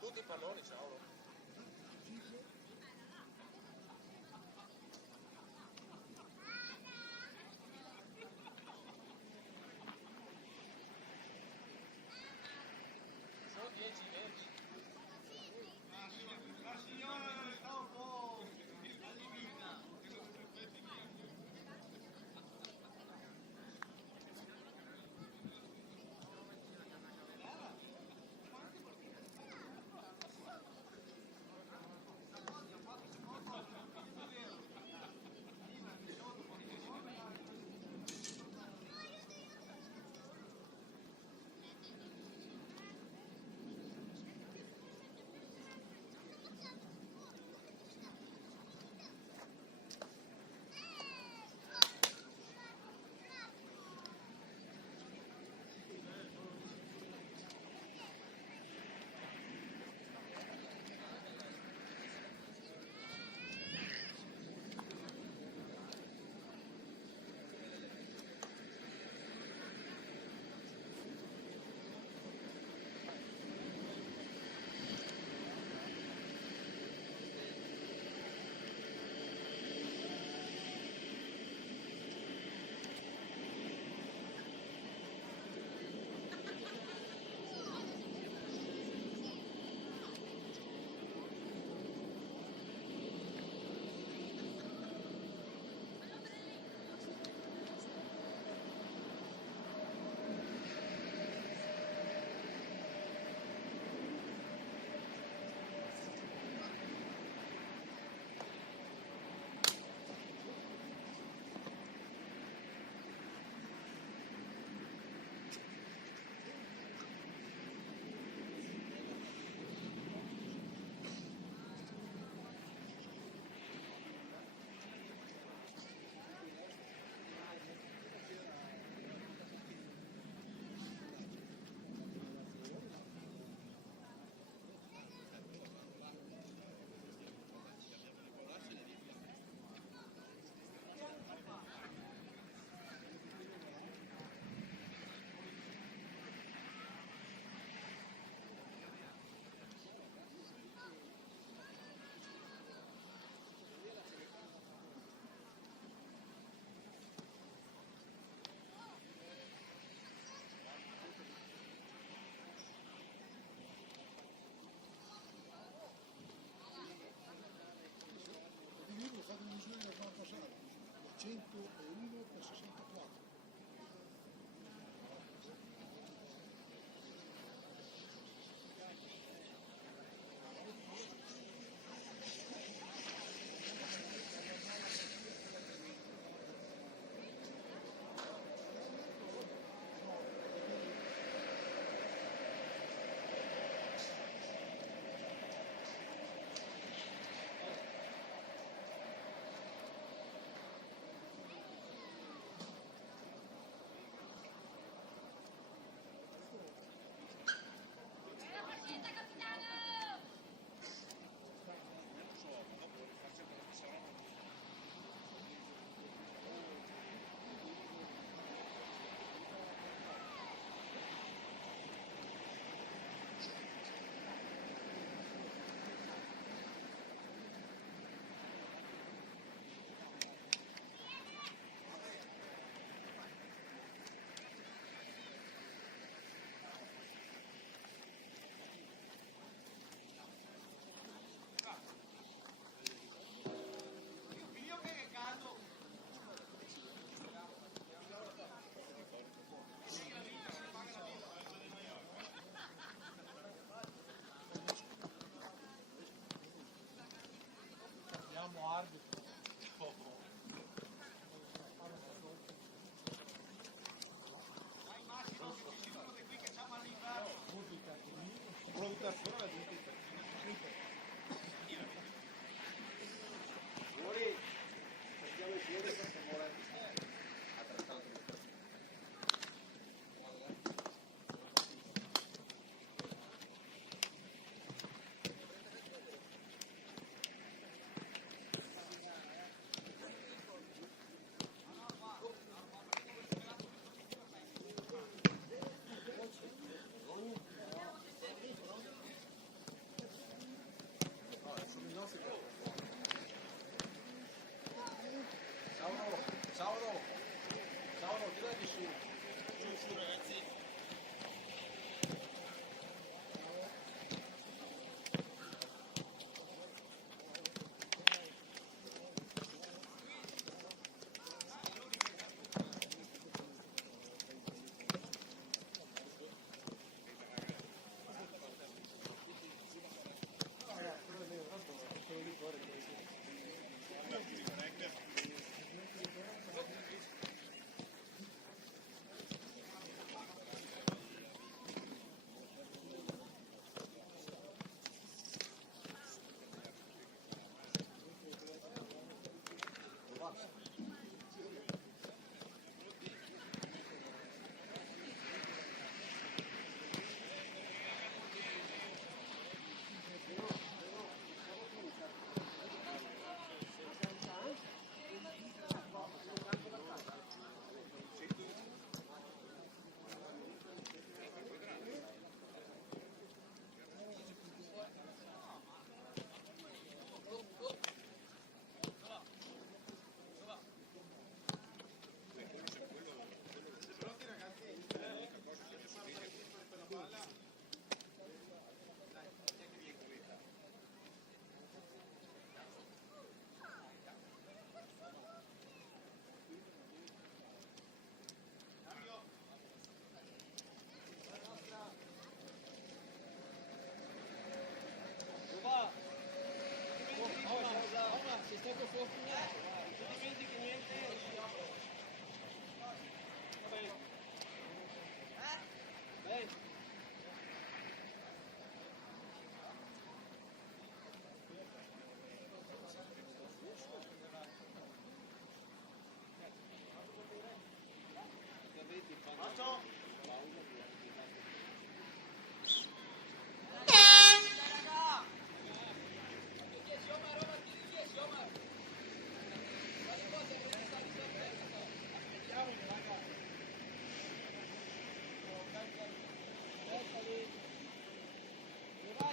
Tutti i palloni, ciao. Sono 10, 20. La signora sta un po' allibita.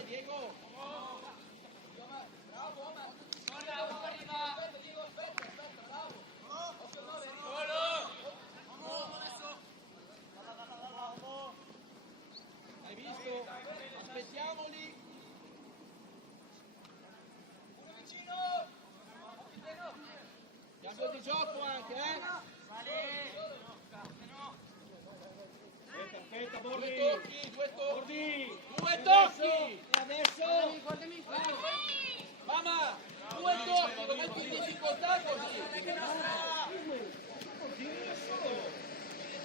Diego! Bravo, Omar! Bravo, arriva! Aspetta, Diego, aspetta, bravo! Occhio 9, hai visto? Aspettiamoli! Uno vicino! Cambio di gioco anche, Aspetta, Bordi. Due tocchi! E adesso? Mamma! Due tocchi! Lo metti in difficoltà così!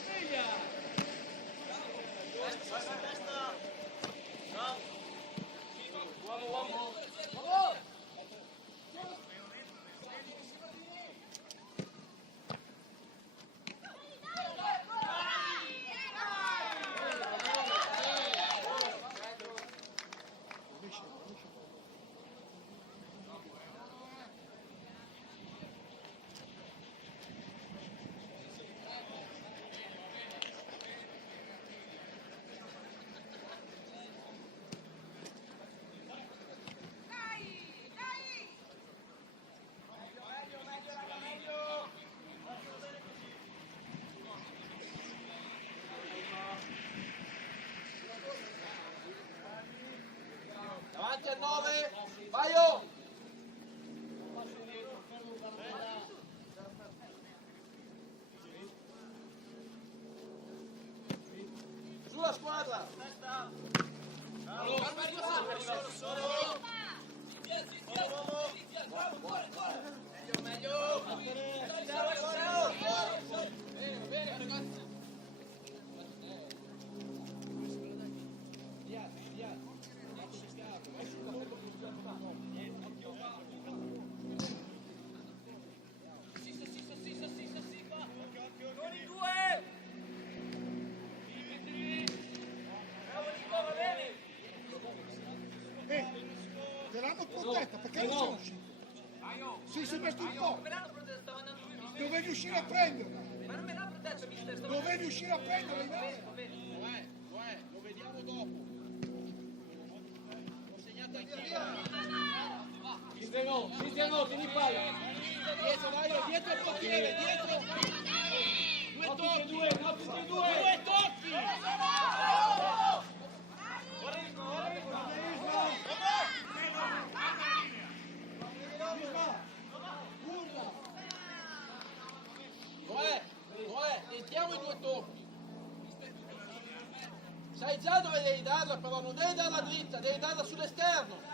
Sveglia. Uomo! Davanti al 9, vai oh! Sulla squadra! Meglio! Bene ragazzi! Te l'hanno protetta, perché non sono uscito? Sì, si è messo un po'. Dovevi uscire a prenderla. Ma non me l'ha protetto, mister. Dovevi uscire a prenderla. Lo vediamo dopo. Ho segnato anch'io. Cristiano, tieni palla. Dietro, dai, dietro il portiere, dietro. Due tocchi. Due tocchi. Tentiamo i due tocchi. Sai già dove devi darla, però non devi darla dritta, devi darla sull'esterno.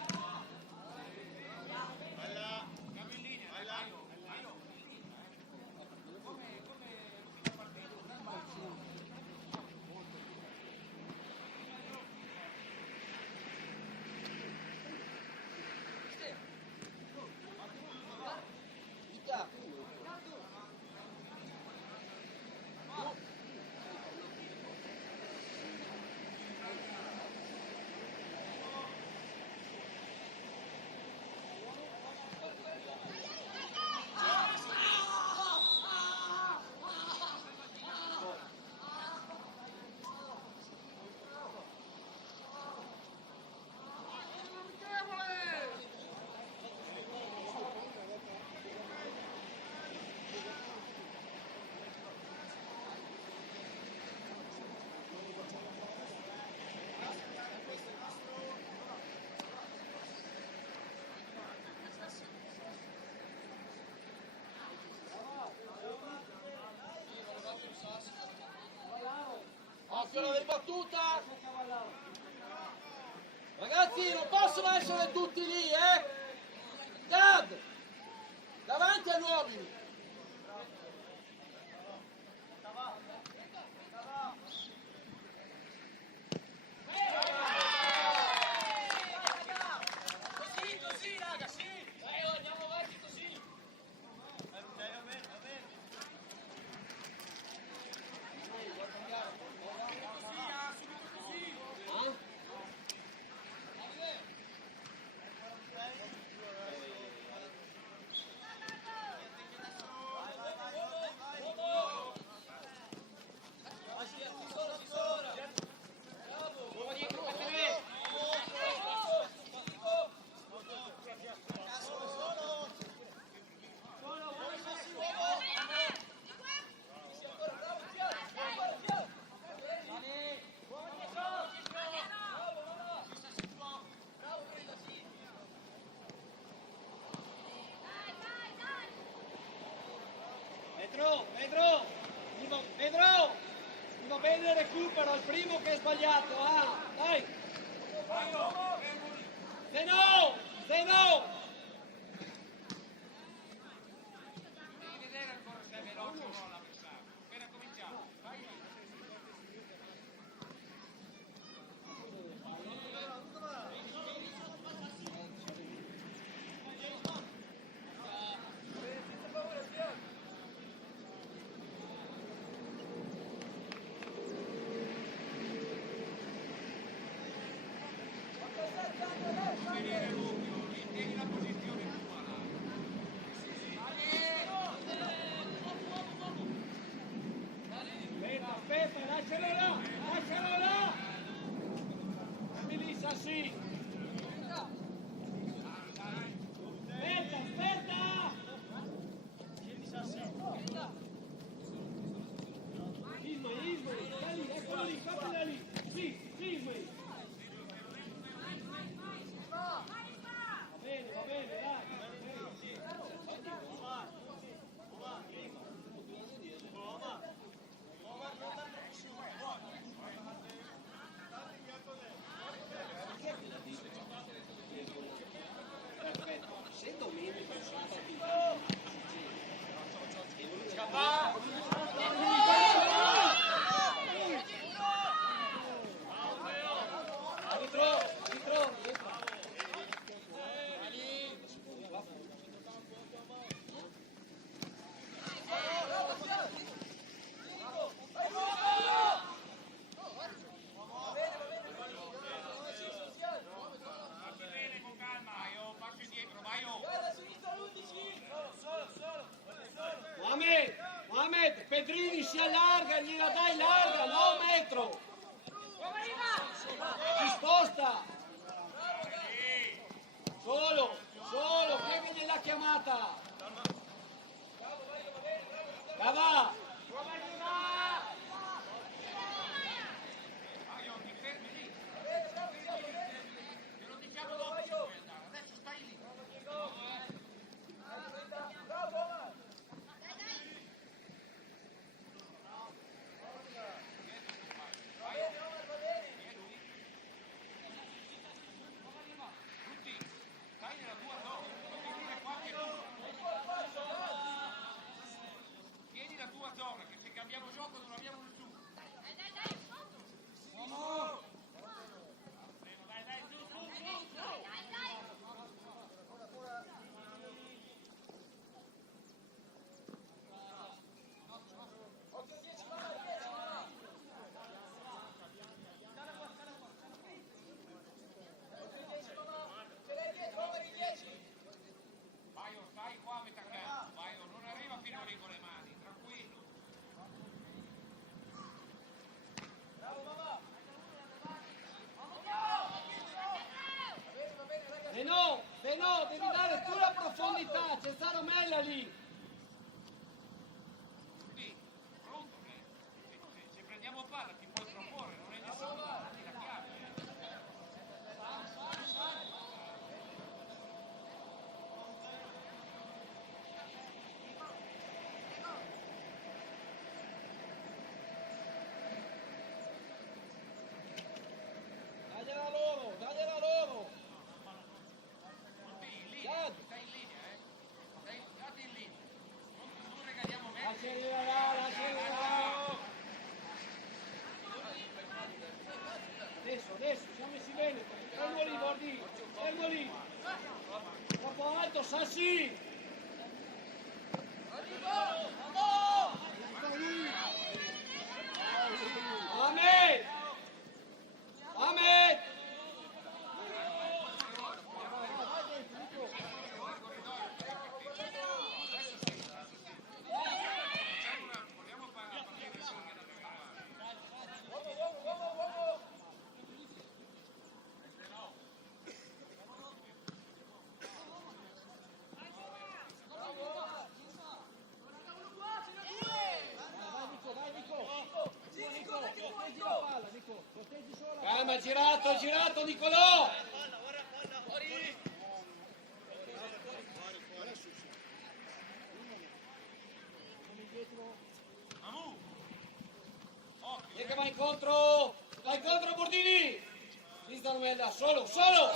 Occhio alla ribattuta! Ragazzi, non possono essere tutti lì, Dad! Davanti agli uomini! Così, raga, sì! Andiamo avanti così! Pedro, mi va bene il recupero, il primo che è sbagliato, dai! Zeno! Devi vedere ancora se è veloce o no l'avversario. Appena cominciato. Vedere l'occhio, tieni la posizione tua là. Aspetta, lascialo là! Dammi lì, Sassi! Aspetta! Ismail, da lì, eccolo lì, fatela lì! Sì, Ismail! Va bene, dai! Fatti bene con calma, io passo indietro, vai oh. Mohamed, Pedrini si allarga, gliela dai larga, no metro! Si sposta! Solo, chiedili la chiamata! Cava! Vai oh, ti fermi lì. Te lo diciamo dopo se vuoi andare, adesso stai lì. Tutti, stai nella tua zona, non venire qua che tu. Tieni la tua zona, che se cambiamo gioco non abbiamo nessuno. Dai, su. Vai oh, stai qua a metà campo, vai oh, non arriva fino lì con le mani, tranquillo. No, devi dare tu la profondità, c'è Zanomella lì! Sì, pronto che se prendiamo palla ti puoi proporre, non è nessuno, datti la chiave. Dagliela loro! Tutti in linea, stai in linea, state in linea. Non regaliamo mezzi. Lasciala là! Adesso, siamo messi bene! Fermo lì, Bordi! Fermo lì! Troppo alto, Sassi! Ahmed! Vogliamo fare la partita di soglia da giocare. Calma, girato Nicolò! E che va incontro Bordini. Lì Zanumella, solo. Adesso.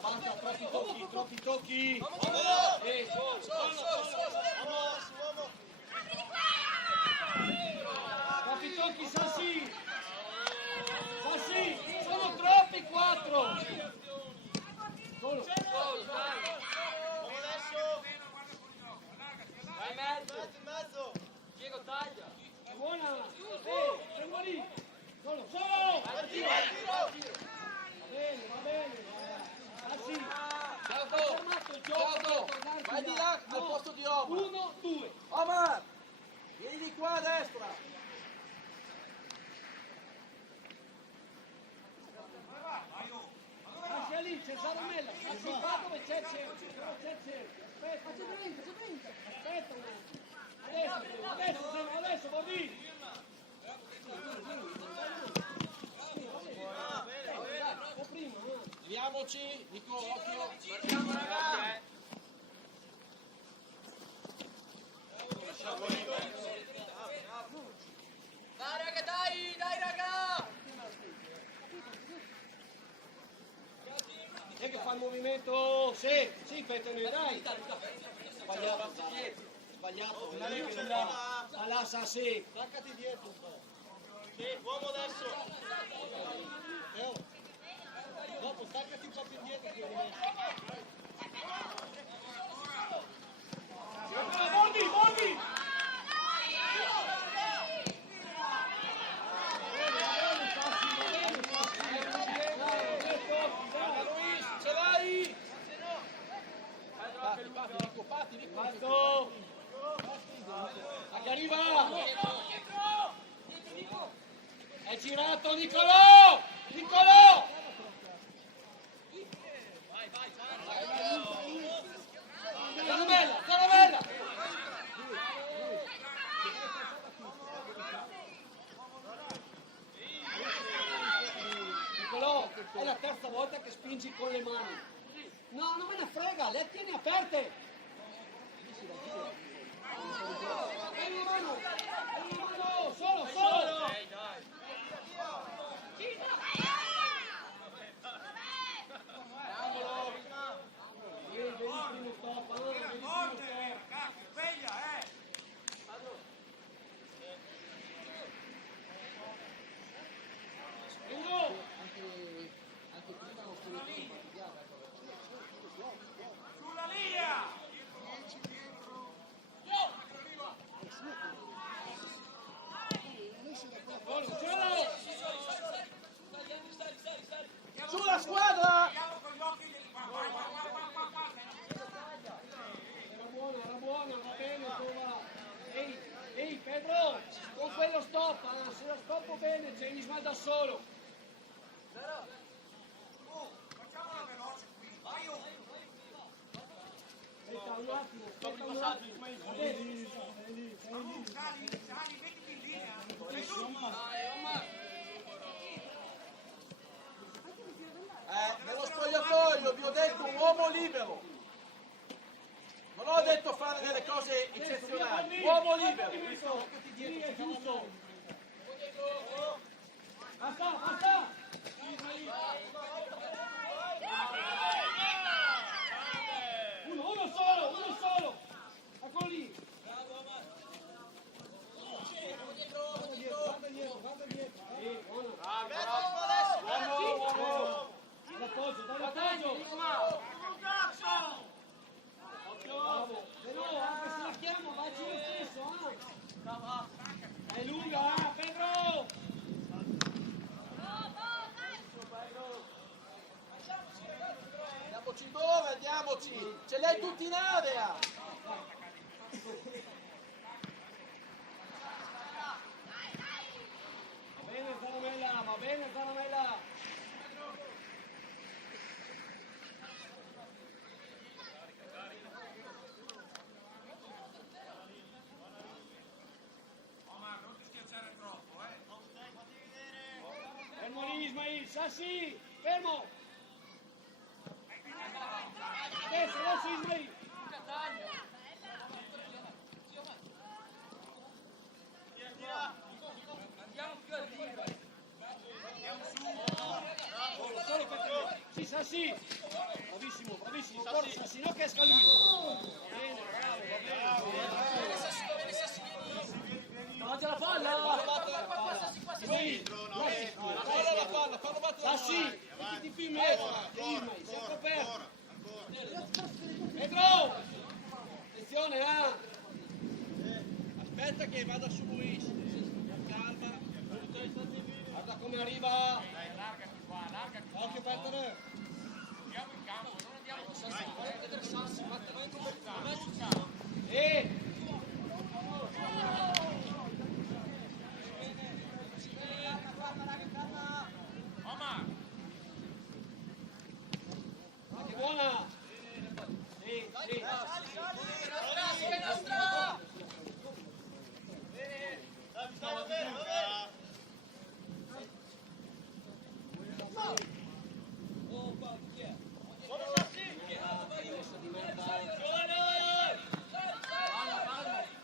Basta, troppi tocchi. Troppi tocchi, Sassi, sono troppi 4. Solo. Vai in mezzo. Diego taglia. Buona. Fermo lì. Solo. Va bene. Sassi. Fermato il gioco. Vai di là al posto di Omar. 1, 2. Omar, vieni di qua a destra. Lascia lì, c'è Zanumella. Sassi, va dove c'è il cerchio. Aspetta un attimo. Adesso, Bordini. Leviamoci, Nico, occhio. Guardiamo ragazzi, Dai raga, dai raga! Chi è che fa il movimento? Sì, Petene, dai. Sbagliato. Allà, Sassi. Staccati dietro un po'. Sì, uomo adesso. Dopo staccati un po' più indietro che Bordi! Luis, ce l'hai? Patti, Nico. Fatto! Che arriva! È girato Nicolò! Zanumella! Nicolò, è la terza volta che spingi con le mani. No, non me ne frega, le tieni aperte! Dai una mano! Solo! Vedi il primo stop, Anche prima lo spirito Sulla linea! Sulla squadra! Andiamo con gli occhi del... Vai. Era buona, va bene, insomma. Ehi, Pedro, con quello stop, se lo stoppo bene, c'è Isma da solo. Facciamola veloce qui. Vai io. Aspetta un attimo. Sali, mettiti in linea. Sei tu. Nello spogliatoio vi ho detto un uomo libero. Non ho detto fare delle cose eccezionali. Uomo libero. Basta! Uno solo! Eccolo lì! Guarda dietro! Buono! L'appoggio! Bravo! Però anche se la chiamo, vai lo stesso, È lunga, Pedro! Andiamoci dove, andiamoci! Ce l'hai tutti in area! Va bene Zanumella! Omar, non ti schiacciare troppo, Fermo lì Ismail, Sassi, fermo! Adesso Ismail! Andiamo più a dire. Solo per te. Sì, Sassi. Bravissimo, bravissimo. Corri Sassi, no che esca lui. Va bene, bravo, va bene. Davanti alla palla. Sì, Palla la palla, fallo battere la Sassi, palla. mettiti più in mezzo. Irmai, sei coperto. Pedro! Attenzione, Aspetta che vada su Luis. Calma. Guarda come arriva. Largati qua, largati qua. Occhio per te. Andiamo in campo, non andiamo in Sassi, vai a vedere Sassi, vai in copertura. campo. Omar, Che buona! Sì, sì.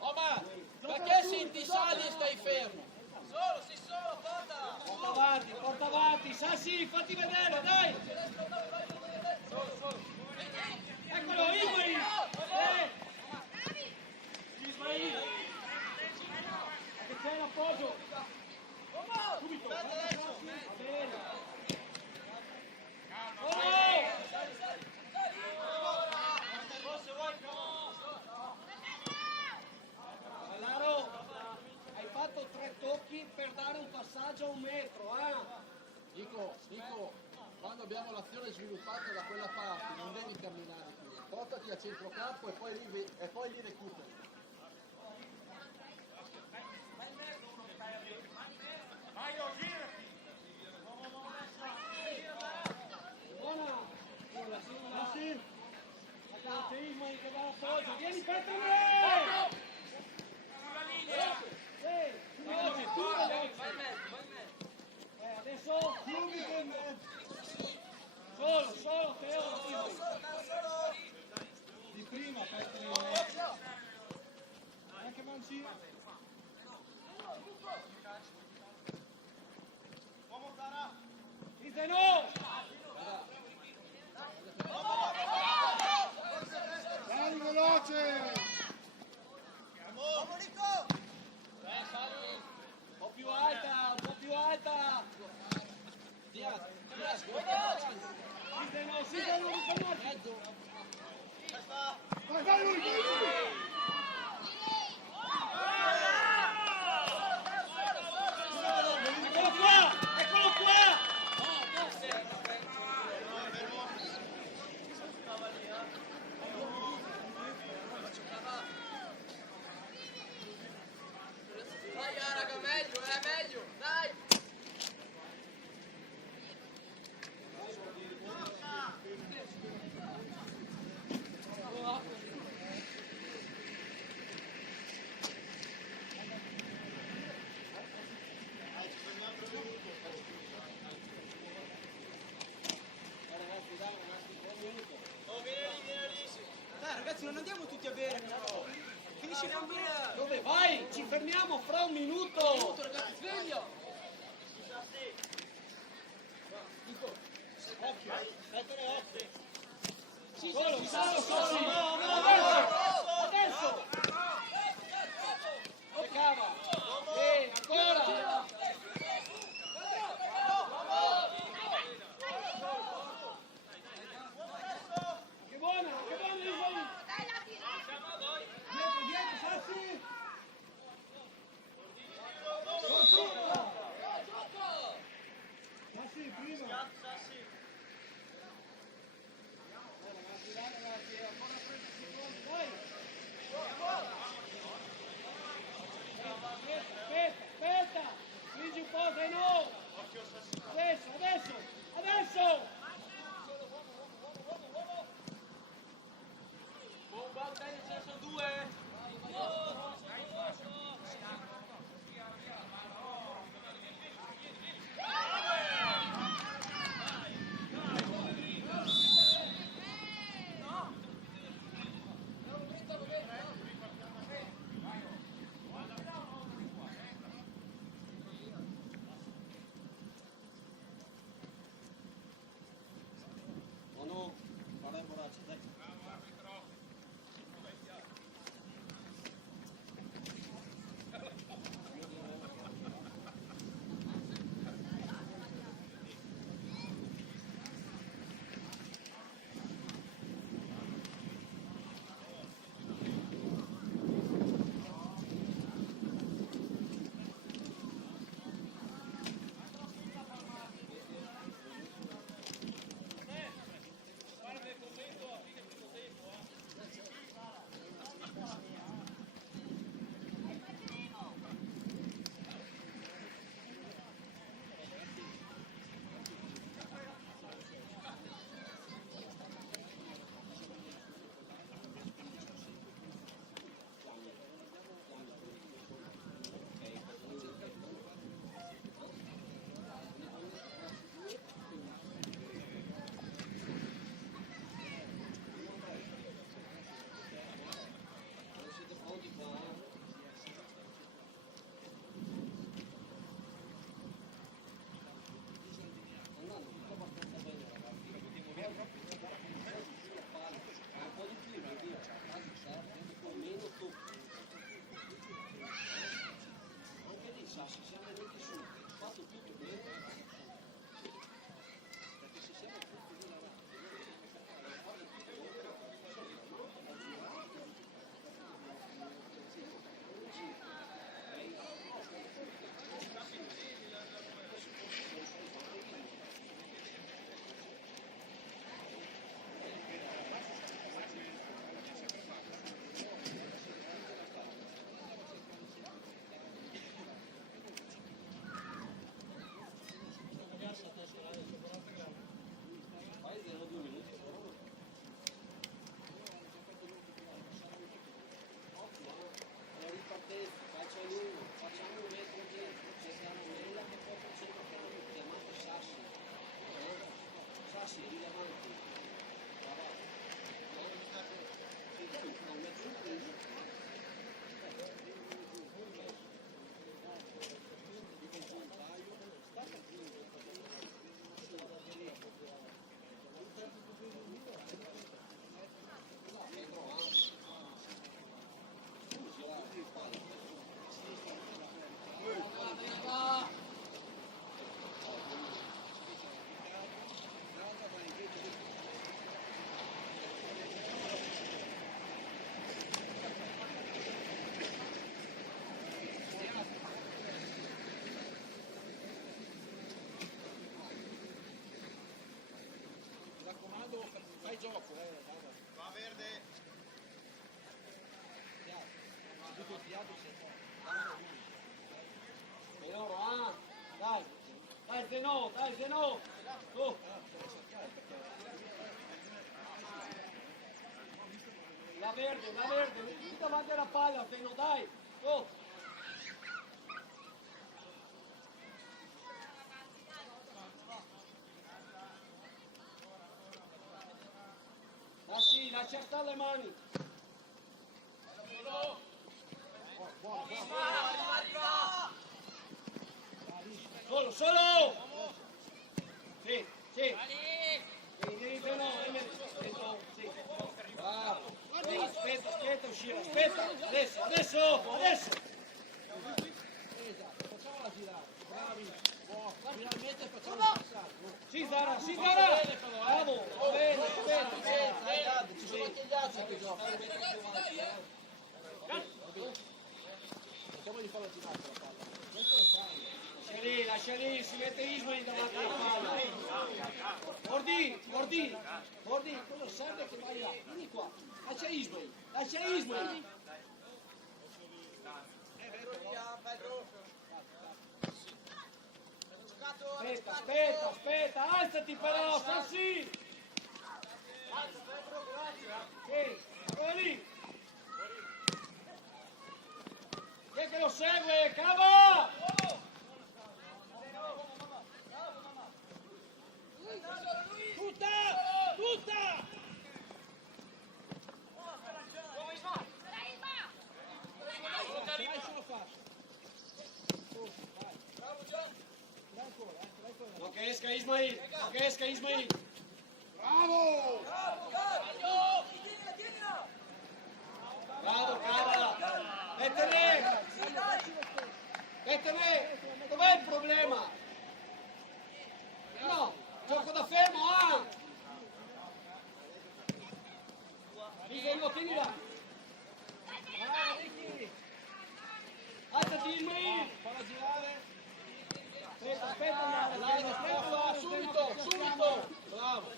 Omar, perché senti sali e stai fermo? Porta avanti, Sassi, fatti vedere, dai! Eccolo, Ismail! Ismail! Che c'è l'appoggio! Subito! Va bene! Vallaro, hai fatto 3 tocchi per dare un passaggio a 1 metro, Nico, quando abbiamo l'azione sviluppata da quella parte non devi camminare più, portati a centrocampo e poi li recuperi. vai, girati. Buona! Sassi! C'è Ismail che dà l'appoggio, vieni per te! Sulla linea. Sì, veloce, tu veloce! Adesso solo Teo, Di prima, anche Mancini. dite no! Dai, veloce! Un po' più alta, un po' più alta! Dite no, sì, non ritornate! Vai, lui, vai, lui! Eccolo qua! Eccolo qua! Vai, raga, meglio, dai. Dai ragazzi, non andiamo tutti a bere, però. Finisce in ambire. Dove vai? Ci fermiamo fra 1 minuto! Ragazzi, sveglio. Solo! No, adesso! Beccava! Ancora! Che buona Ismail! Dietro, Sassi! Sassi, prima! Ragazzi, ancora 30 secondi, dai! Aspetta! Stringi un po', dai no! Adesso! Bomba, bene, ce ne sono 2. Mi raccomando, fai gioco, Va verde. E loro, dai, dai Zeno, dai Zeno. Oh. La verde, metti davanti alla palla, Zeno, dai. Oh. Sì, lascia stare le mani. Solo! Sì. Vieni, Zeno, sì. Bravo. Aspetta, uscire, aspetta. Adesso. Esatto, facciamola girare, bravi, finalmente facciamo il passaggio. Sì, Zara. Bravo, bene. Ci sono anche gli altri che giocano. Facciamogli fare la ginocchia la palla. Questo lo fai. Lascia lì, si mette Ismail davanti alla palla. Mordi, cosa serve che vai là? Vieni qua, lascia Ismail. Aspetta, alzati però, Sansi! Sì, quello lì! Chi è che lo segue? Cava! Tutta! No che esca Ismail! Bravo! Bravo, Cava! Mettene! Dov'è il problema? No! Gioco da fermo, Rigo, tieni là! Alzati, Ismail! Falla girare. Aspetta, Subito! Bravo!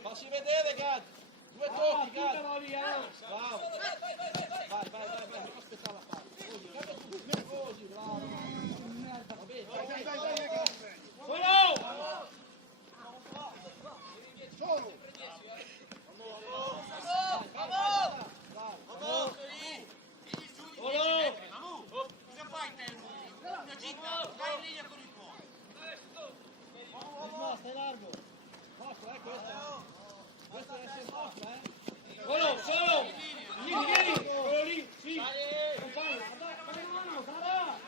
Facci vedere, Gad! 2 tocchi, Gad! Bravo! Vai, non aspettare la palla. Così, bravo! Va bene, Solo! Cosa fai te? Una gita, vai in linea con il cuore. No, stai largo! Nostro, questo! Questo deve essere nostro, Solo! Vieni! Quello lì! Sì! No, Sara!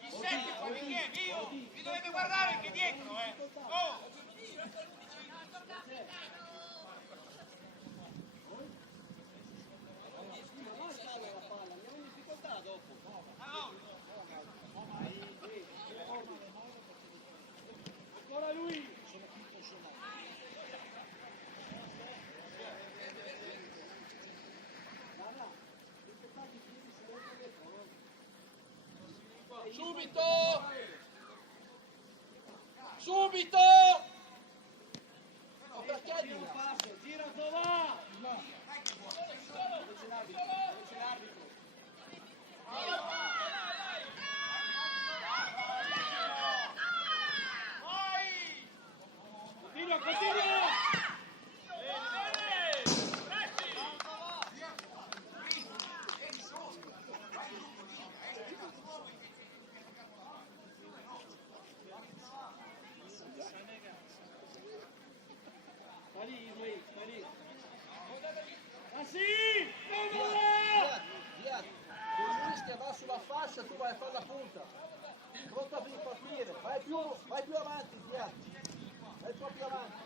Il 7 qua mi viene, io! Vi dovete guardare anche dietro, Oh! Ancora lui! Subito! Ma perché Gira un passo, gira dove va! Continua! Basta, tu vai a fare la punta. Pronto a partire. Vai più avanti, Zia. Vai un po' più avanti.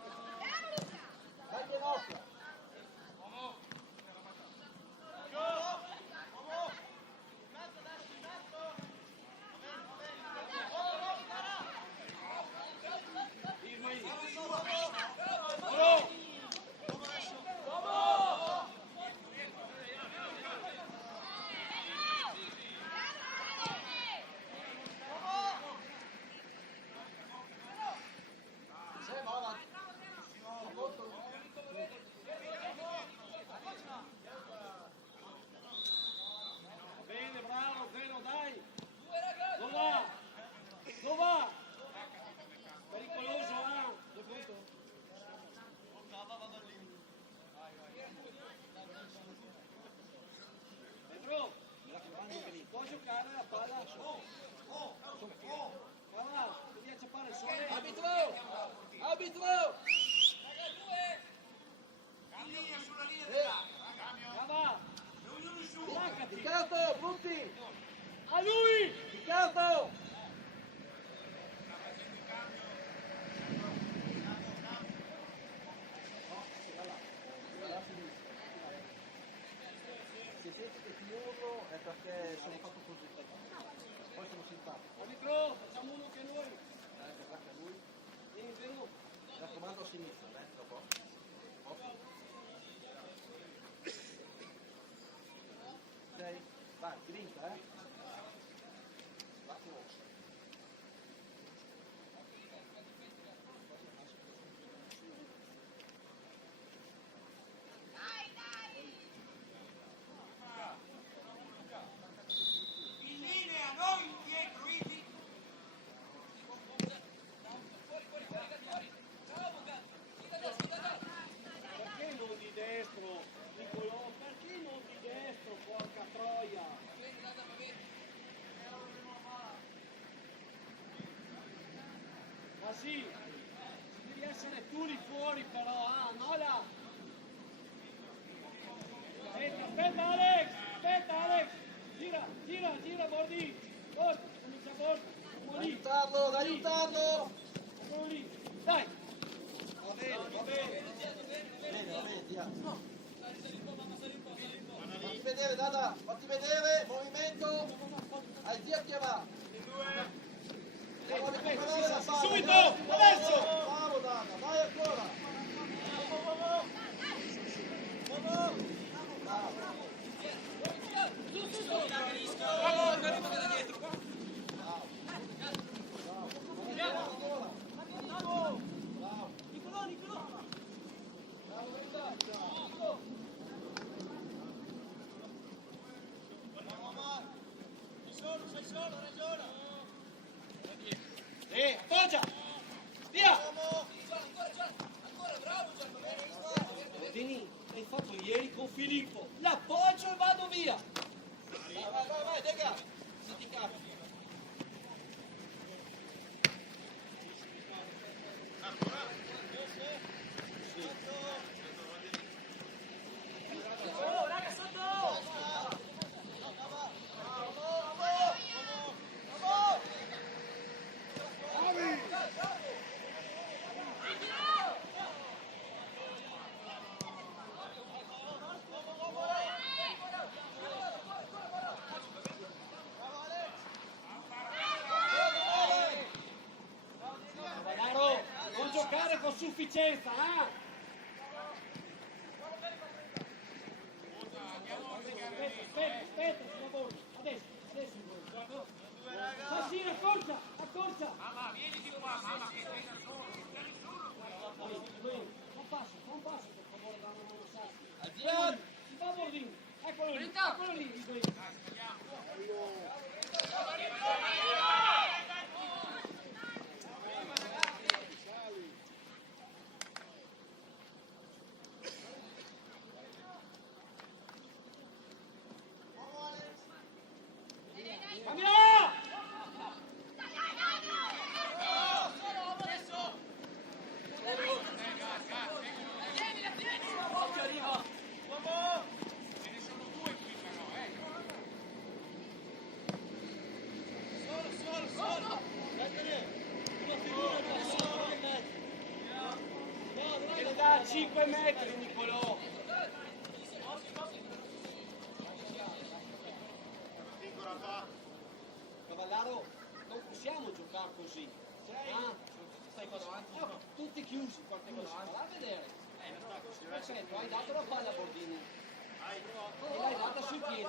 Vai ginocchia. Bene, bravo, Zeno, dai! Non va! Non va! Pericoloso, L'hai fatto? Pedro, può giocare la palla? Brava, devi acciappare il sole. Arbitro! Arbitro! Brava! Placcati! Riccardo, Brutti! A lui! Riccardo! Se senti che ti urlo è perché sono fatto così. Poi sono simpatico. Arbitro, facciamo uno che noi. Grazie a lui. Vieni, Zeno. Mi raccomando a sinistra, dopo. Ok? Vai, grinta, Va corso. In linea, non dietro, Idi. Perché non di destro, Nicolò? Perché non di destro, porca troia? Ma sì, devi essere tu lì fuori però, Nola! Aspetta Alex! Gira, Bordi! Bordi, comincia Bordi! Aiutarlo! Eccolo lì, dai! Va bene, via. Fatti vedere, Dada, fatti vedere, movimento, al Zia che va. Subito, adesso! Bravo Dada, vai ancora. Appoggia! Via! Dini, l'hai fatto ieri con Filippo. L'appoggio e vado via. Vai, Dega. Se ti capi. Oh, raga, sotto! Cavallaro, non giocare con sufficienza, Aspetta, sulla borda. Adesso. Sì, accorcia! Mamma, vieni di qua, mamma, che sei da solo. Non passo, per favore, da una mano sacra. Addio. Si fa Bordino. Eccolo lì, Cammina! Ce ne sono due qui però, Che le dà 5 metri, Nicolò. Cavallaro, non possiamo giocare così. Tutti chiusi, quante cose. Va a vedere. Perfetto, hai dato la palla a Bordini. E l'hai data sui piedi.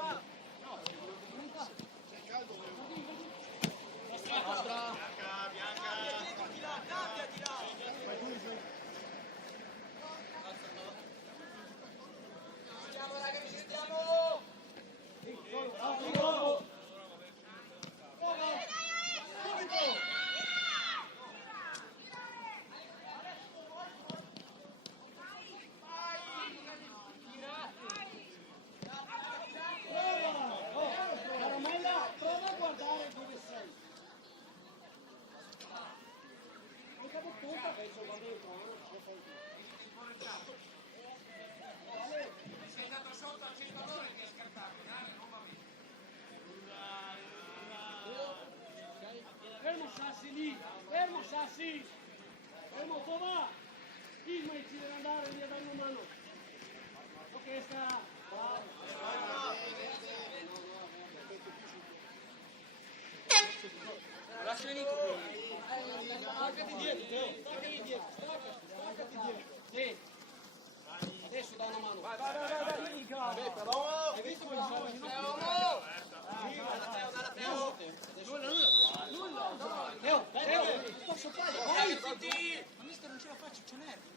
Stiamo ragazzi, stiamo! Caramella, prova a guardare dove sei. Anche a punta penso va dentro, Sei andato sotto al centralore che è scattato, dai, non va bene. Fermo Sassi lì, fermo Sassi, fermo Tova, Isma ci deve andare via da una mano. Ok, sta, Lascia Nico. Staccati dietro, Teo. Staccati dietro. Staccati dietro. sì, adesso da una mano. Vai. Hai visto come fa? Teo, posso fare? Vai! Mister non ce la faccio, c'è nervi.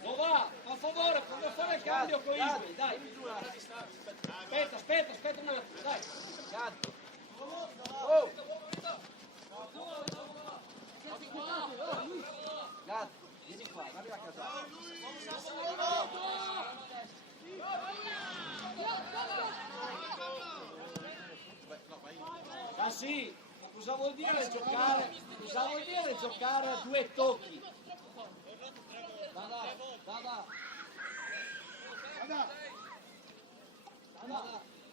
Lo va, per favore, quando fare il cambio con Ismi, dai. Aspetta un attimo, dai. Gatto, vieni qua, dammi la casata. Ah sì, cosa vuol dire giocare? Cosa vuol dire giocare a due tocchi? Dada,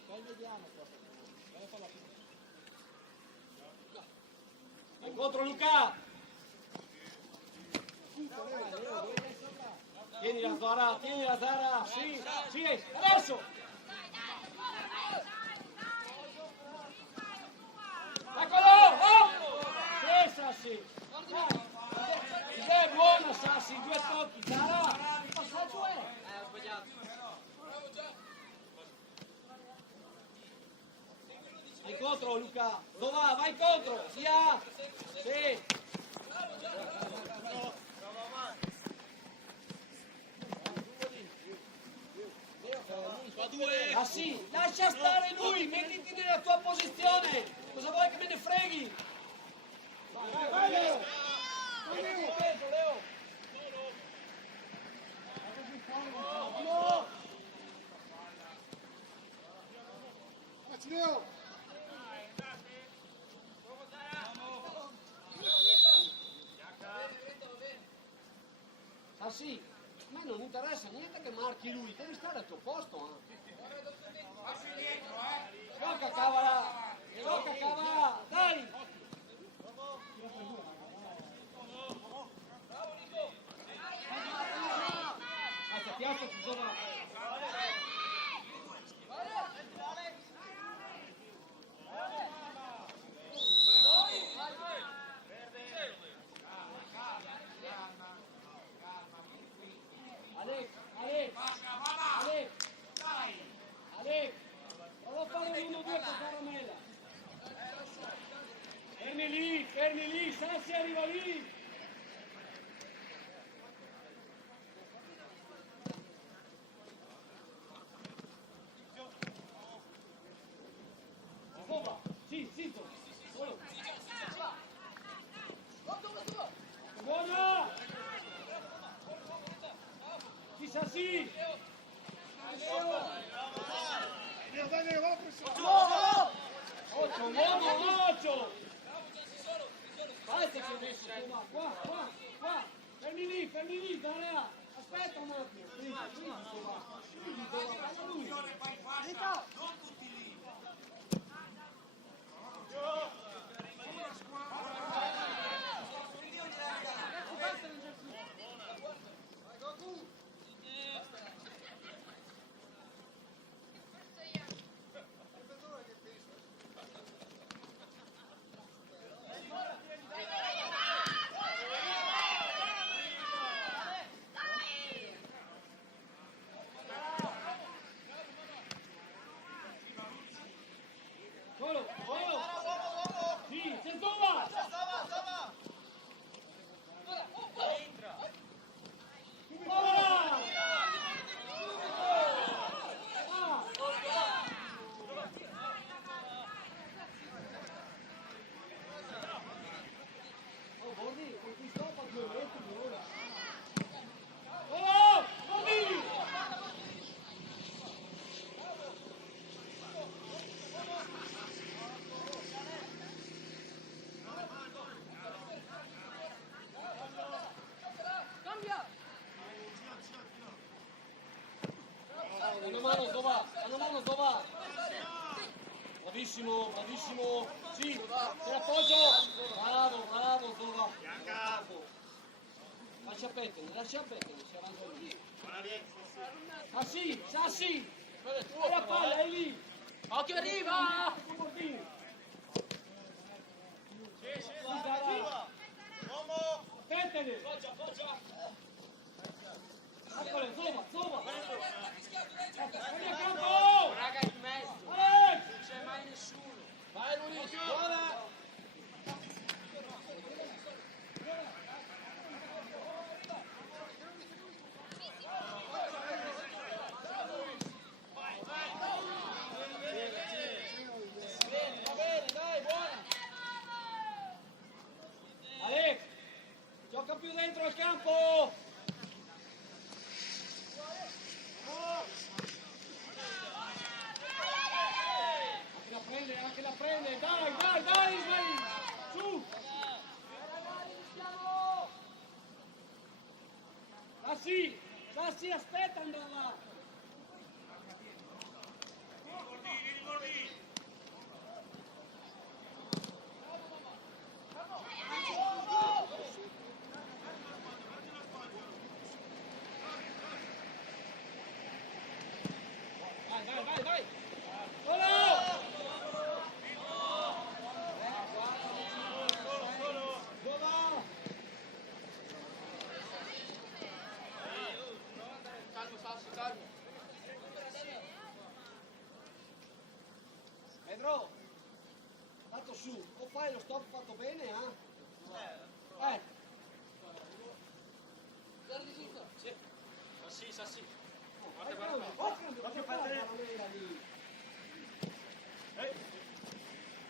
fai il mediano qua. Incontro Luca! Tieni la Zara, sì, adesso! Eccolo! Oh! Sì, Sassi! È buona Sassi, due tocchi, Zara! Il passaggio è! Ho sbagliato. Vai contro Luca! Dove va? Vai contro! Via! Sì! Ah sì, lascia stare lui, mettiti nella tua posizione! Cosa vuoi che me ne freghi? Vai Leo! Leo! Leo! Ah sì, a me non interessa niente che marchi lui, devi stare al tuo posto. Passi dietro, Gioca cavala, dai! Piazzati, Zova! Prova a fare l'1-2 con Caramella. Fermi lì, Sassi arriva lì. Zova, sì, zitto. Buona! Sì, Sassi! Dai, va per Occhio! Basta che ho messo qua! Fermi lì, Daria! Aspetta un attimo! mano Zova. Bravissimo, bravissimo. Sì, te l'appoggio. Bravo Zova. Bravo. Lascia Pettene, si avanza lì. Sassi. E la palla è lì. Occhio, arriva! Pettene. Eccole, Zova. Vieni a campo. Raga, in mezzo. Alex. Non c'è mai nessuno. Vai Luis, buona! Va bene, dai, buona! Alex, gioca più dentro al campo. Anche la prende, dai, Ismail, su! Sassi, aspetta, andava! Vai! Solo! Pedro, fatto su, o fai lo stop fatto bene, Sì.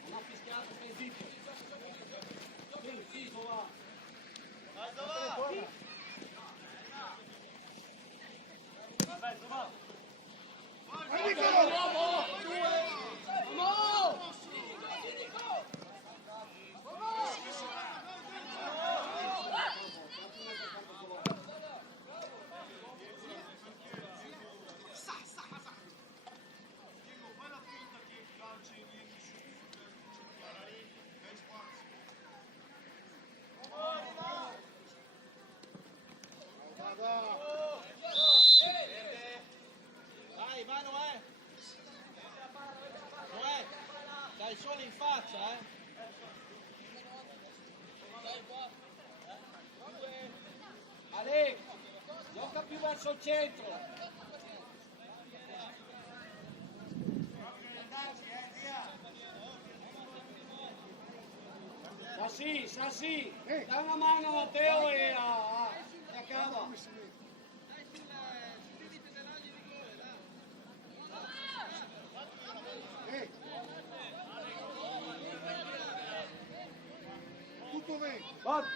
Non ha fischiato, stai zitto. Sì, Zova. Vai Nicolò! Vai Noè! Dai solo in faccia, Alex, gioca più verso il centro. Sassi, dai una mano a Matteo e a Cava. Tutto bene! Bart.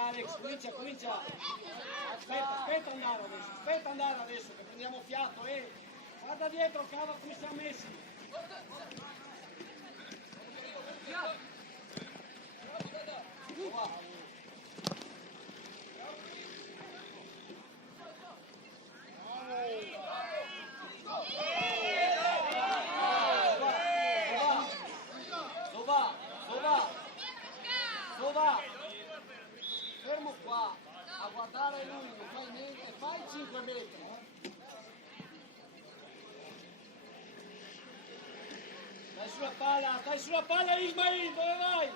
Alex, comincia. Aspetta andare adesso, che prendiamo fiato, Guarda dietro, Cava come siamo messi. Dova. Fermo qua, a guardare lui, non fai niente, fai 5 metri. Dai sulla palla Ismail, dove vai?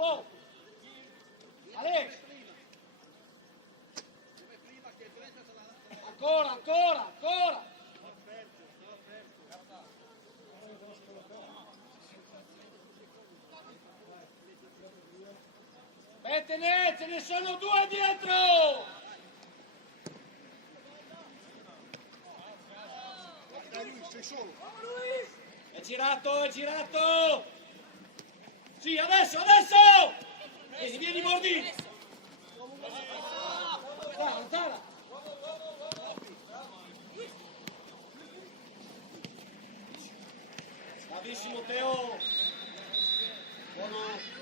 po'. Ale. Ancora, ancora, ancora. Mettene, ce ne sono due dietro. Dai Luis, sei solo. È girato, è girato. Sì, adesso, adesso. Vieni, vieni, Bordi. Zara, Zara. Bravissimo Teo. Buono.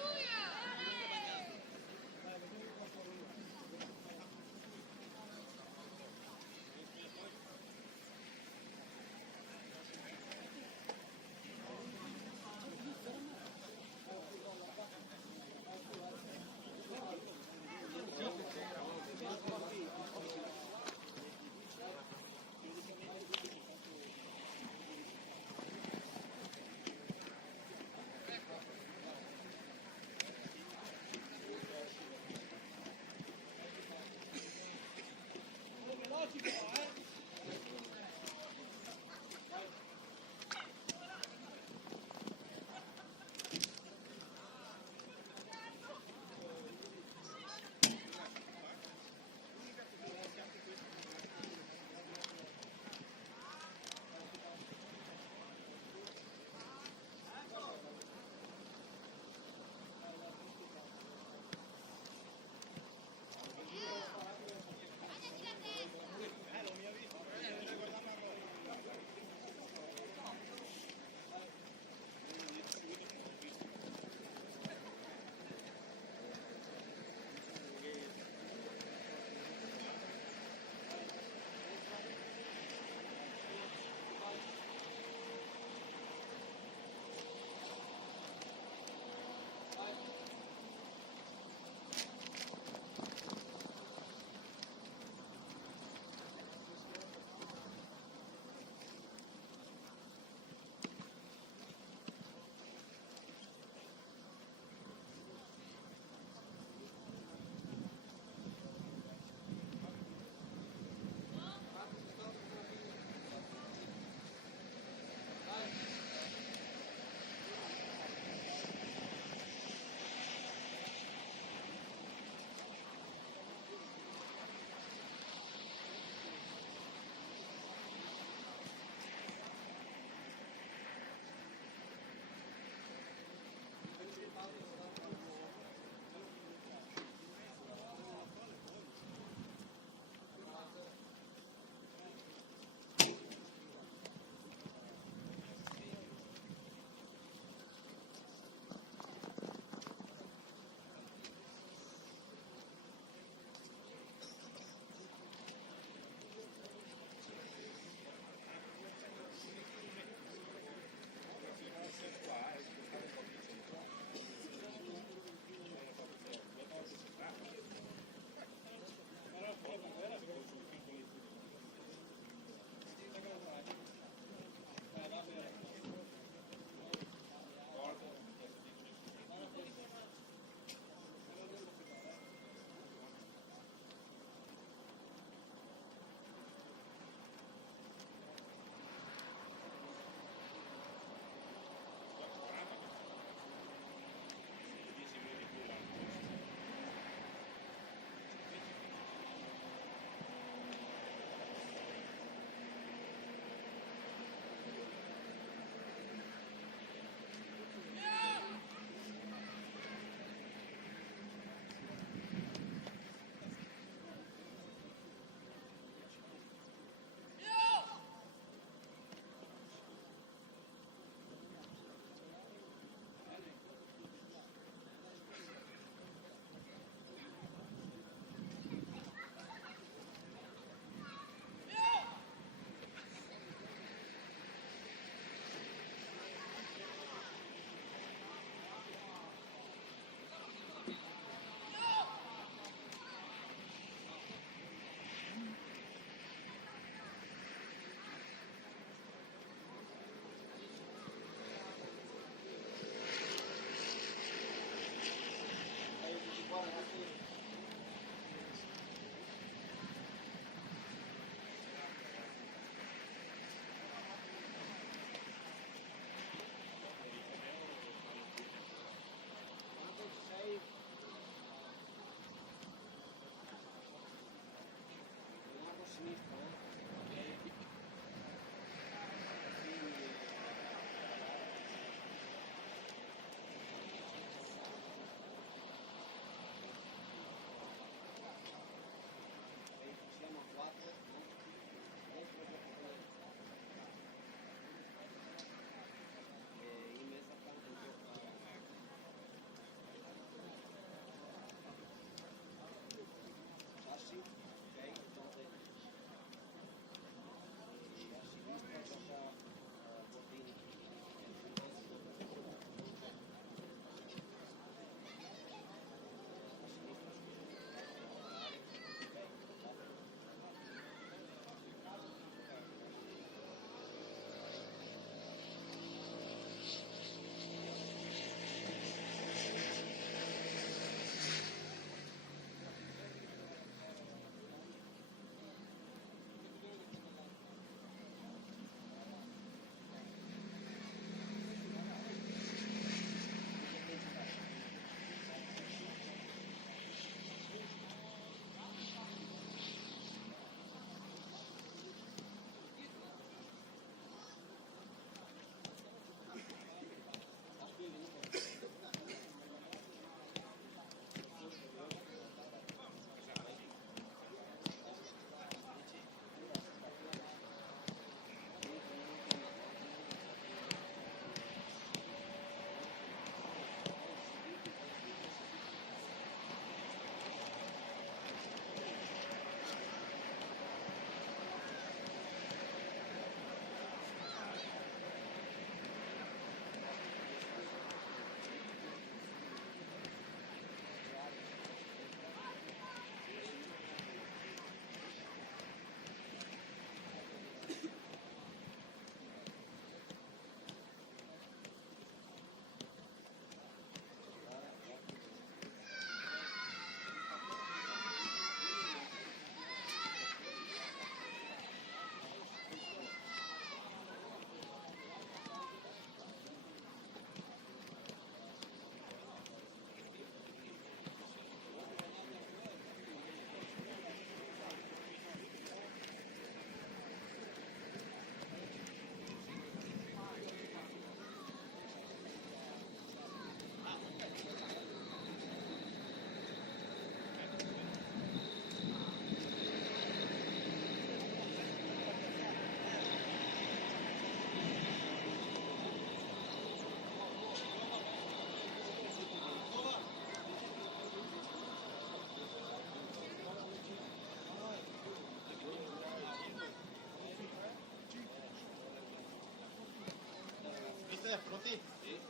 Pronti? Sì.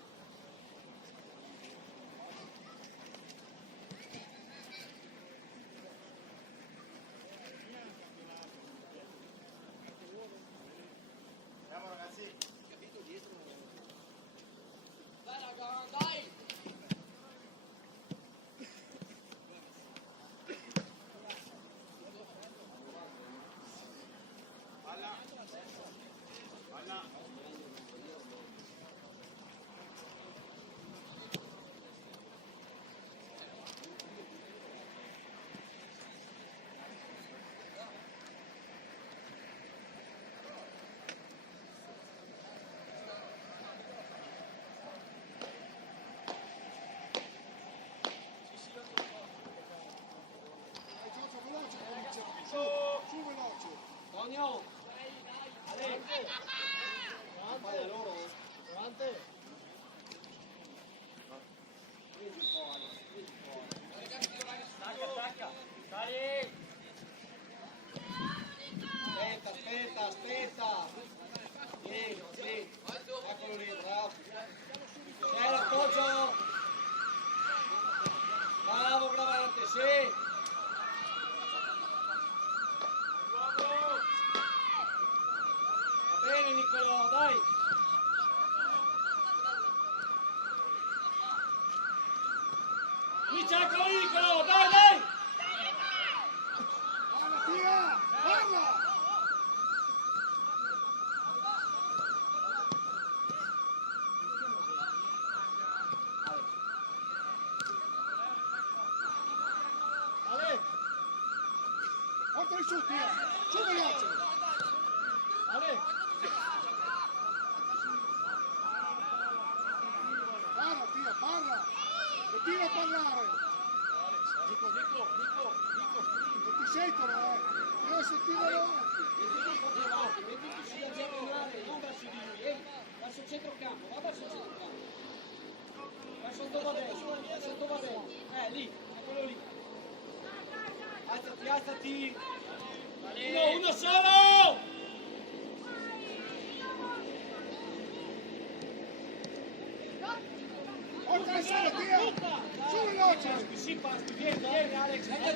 Andiamo ragazzi. Capito dietro? Dai raga, dai! Palla. Palla. su, Tia. Su veloce. Ale, Parla, Tia, parla. Continua a parlare. Nico, Non ti sentono, Devo sentire loro. metti su la diagonale, non verso di lui, ehi, verso il centrocampo, va verso il centrocampo. Verso il Tovadello, lì, è quello lì. Alzati. Uno solo! Porta solo, Tia. Su veloce. Sì, passi, vieni Alex, bella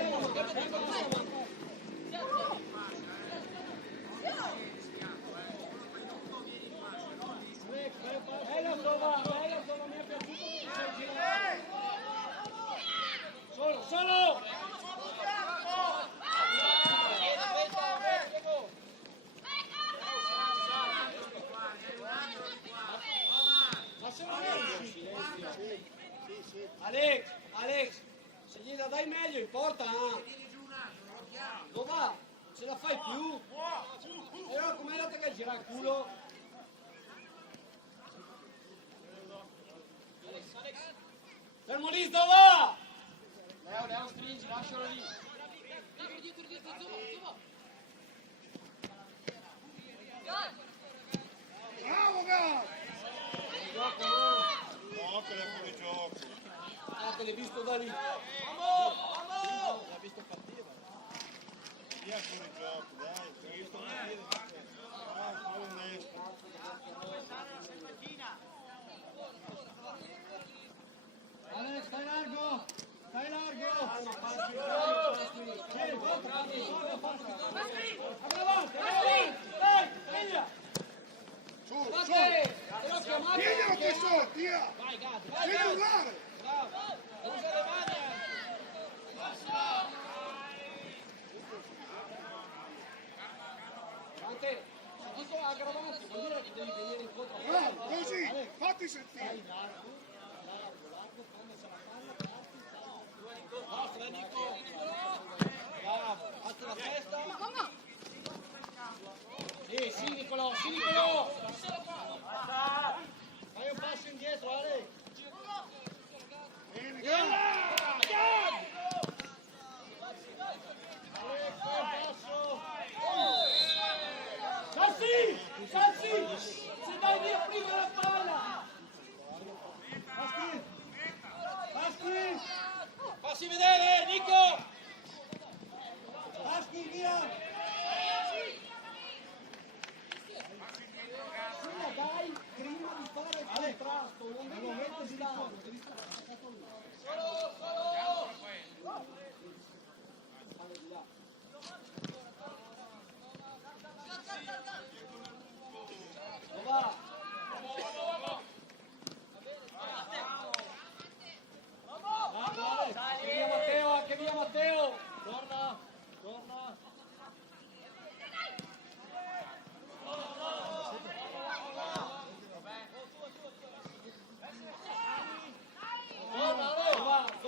Tova, mi è piaciuto che sei girato. Solo! Alex, se gli dai meglio importa. Dove va? Ce la fai più? E allora com'è la che gira il culo? Fermo lì, dove va? Leo, stringi, lascialo lì. Bravo, Gal. No, che è fuori gioco. Te l'hai visto da lì. l'ha visto partire. Via fuori gioco, dai. L'ho visto partire. Fuori onesto. Alex, stai largo. Su. Tienilo che so, Tia. Devi urlare. Se dico aggravanti, vuol dire che devi venire incontro a Bravo, così. Fatti sentire. Alza la testa. Sì, Nicolò. Fai un passo indietro, Ale. Bene, Gal. Sassi! Se dai via prima la palla! Fassi vedere, Nico. Paschi via! Dai, prima di fare il contrasto, non devi mettersi là, devi stare attaccato lì. Fare di là. Dove va? Anche via Matteo! Torna! Dove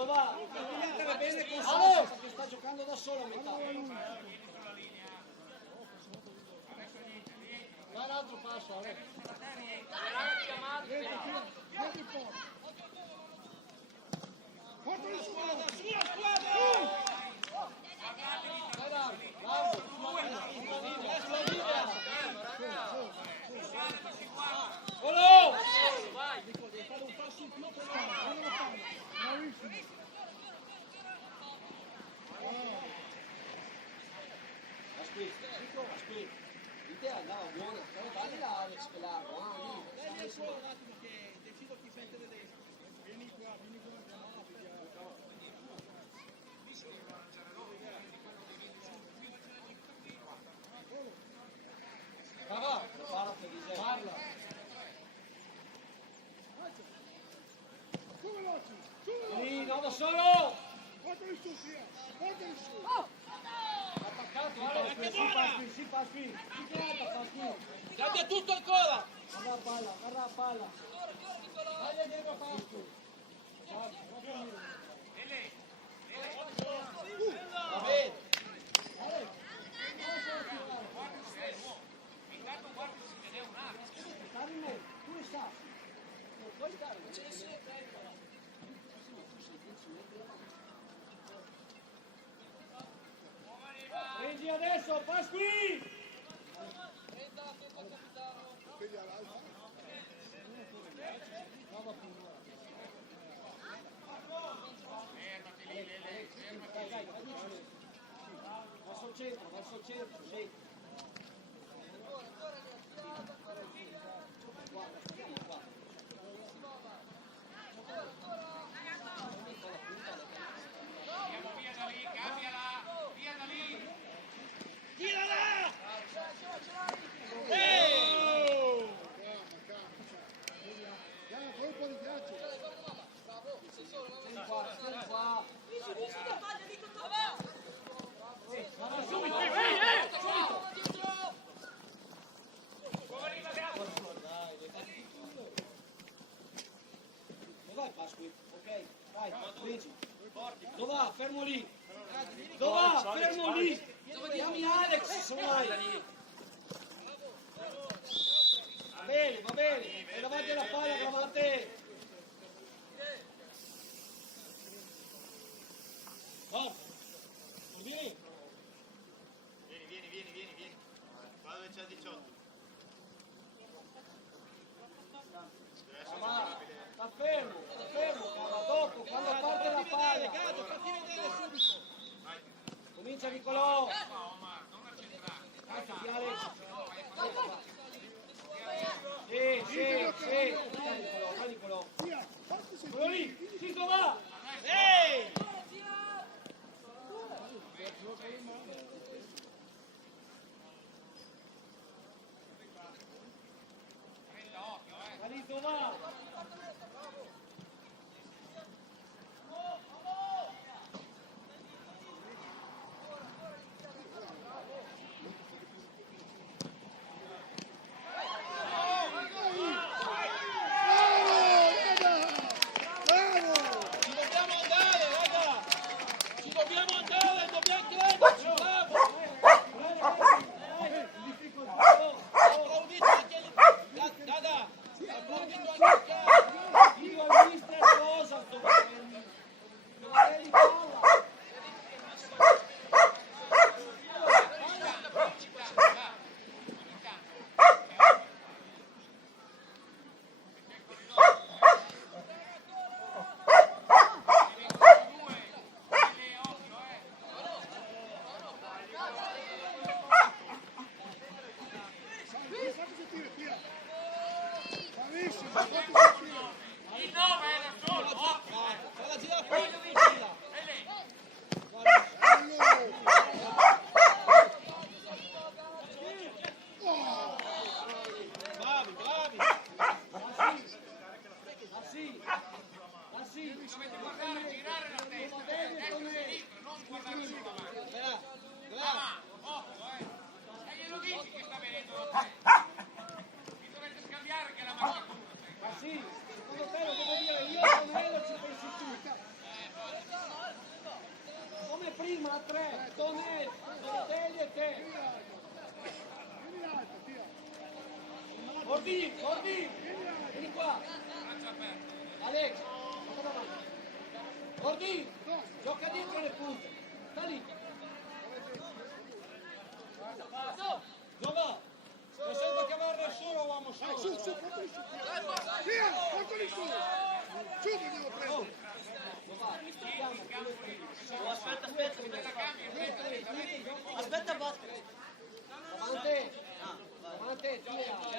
va? Devi mettere bene con Sassi perché sta giocando da solo a metà. Dai l'altro passo, Ale. Portali su. Dai largo. Solo! Devi fare un passo in più per la bravissimo. Ascolta. L'idea andava buona, però vai là Alex che largo, Dai solo un attimo che decido chi mettere dentro. Vieni qua. Parla. Su veloci. Lì, no, da solo! Portali su, Tia. Portali su. Attaccato, Alex, si passi. Cambia tutto ancora. Guarda la palla. Vai dietro a Pasqui. Va bene. Pasqui! Vedi all'alfa? Fermati lì, Lele, fermati lì. Verso il centro, lì. Guarda, stiamo qua. Andiamo via da lì, cambiala, via da lì. Tirala! Dai, fai un po' di ghiaccio. Vieni qua. Subito! Dove vai Pasqui? Ok, vai, Luigi. Dove va? Fermo lì. Dove va? Fermo lì. Chiami Alex se vuoi. Va bene. È davanti alla palla, Gravate. Guarda. Vieni. Vieni. Qua dove c'è il 18. Deve essere Ma sta fermo, cara. Dopo, quando parte la palla. fatti vedere subito. Comincia Nicolò. Omar, non accentrare. Cacciati Alex. Sì. Vai Nicolò. Via, fatti sentire. Quello lì, sì, dove va? Ehi! Ma lì dove va? prima a tre, Tonelli, Donatelli e te. Ordini, vieni qua. Alex, gioca davanti. Ordini, gioca dietro le punte. Sta lì. Gioca. Mi sento chiamare nessuno, uomo solo. Su, portali su. Via, portali su. Su, devo prendere. Aspetta, battere. Avanti, tira.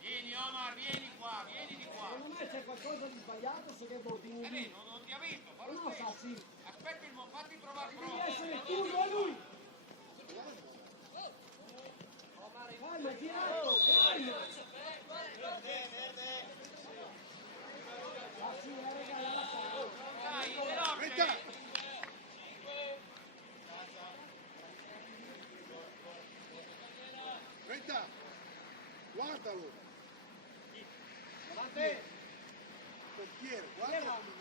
Vieni Omar, vieni qua, vieni di qua. Secondo me c'è qualcosa di sbagliato se che Bordini lì. Non ti ha visto, fallo No, spesso. sa sì. Aspetta il fatti trovare Devi pronto. essere tu, non lui. Calma, è girato, calma. Ah sì, regalata. Dai, veloce. Venta, guardalo. Avanti. Portiere, guardalo.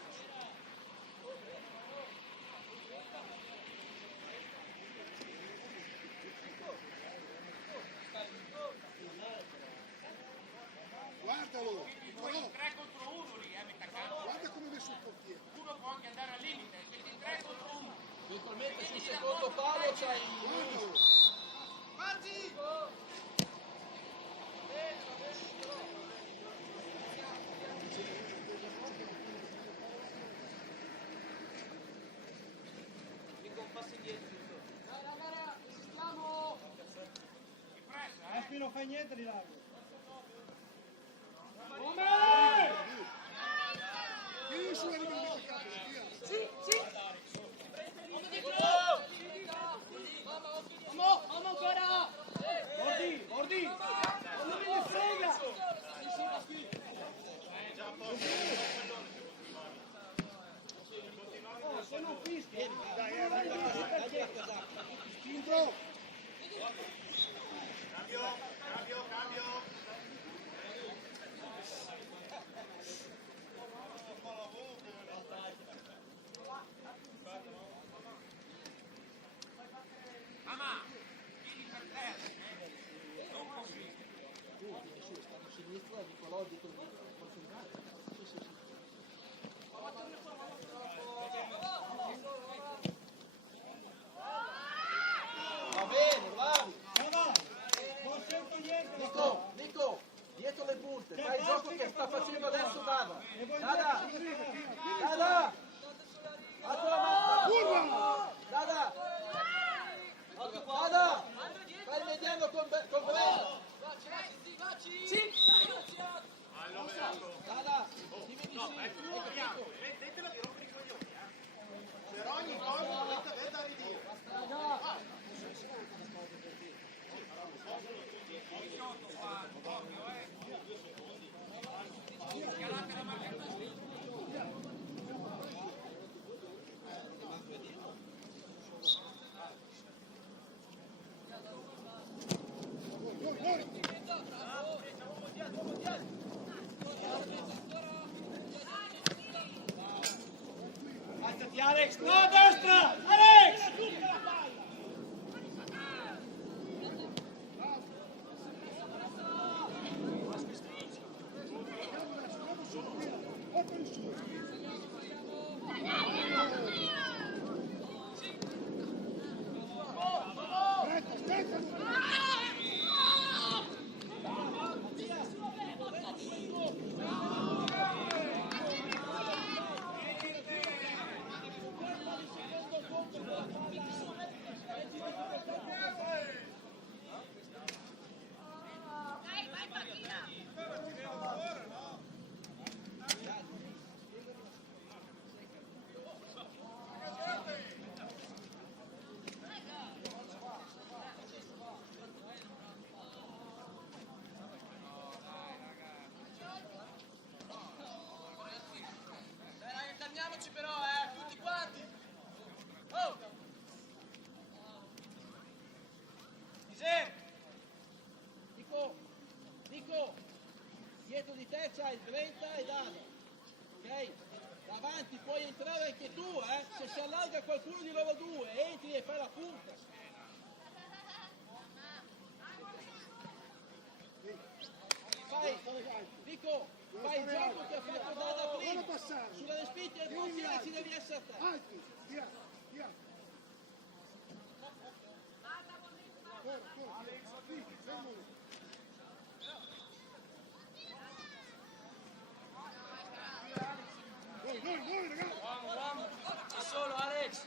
Guardalo, Nicolò. c'hai... Non fai niente di largo. Vieni su e rimani a capo, via. Sì. Vamos ancora! Bordi! Non me ne frega! Oh, se non fischi! Dai, perché? Spinto! Cambio. Mamma, vieni per terra, non così. Stanno a sinistra, Nicolò dietro di Sì. Va bene, bravi. Non sento niente. Nico, dietro le punte, fai il gioco che sta facendo adesso Dada. Dada! Alza la mano! Dada! Fai il mediano con Brella! Sì! Dada! Dimmi di sì! Smettetela di rompere i coglioni, Per ogni cosa dovete aver da ridire. Alzati Alex! No, a destra! Alex! Calmiamoci però, tutti quanti. Oh! Nico, dietro di te c'hai il 30 e Dada, ok? Davanti puoi entrare anche tu, se si allarga qualcuno di loro due, entri e fai la punta. Nico, fai il gioco che ha fatto Dada prima, sulla respinta e portiere ci devi essere te. Alti, via. Voi, ragazzi! C'è solo Alex!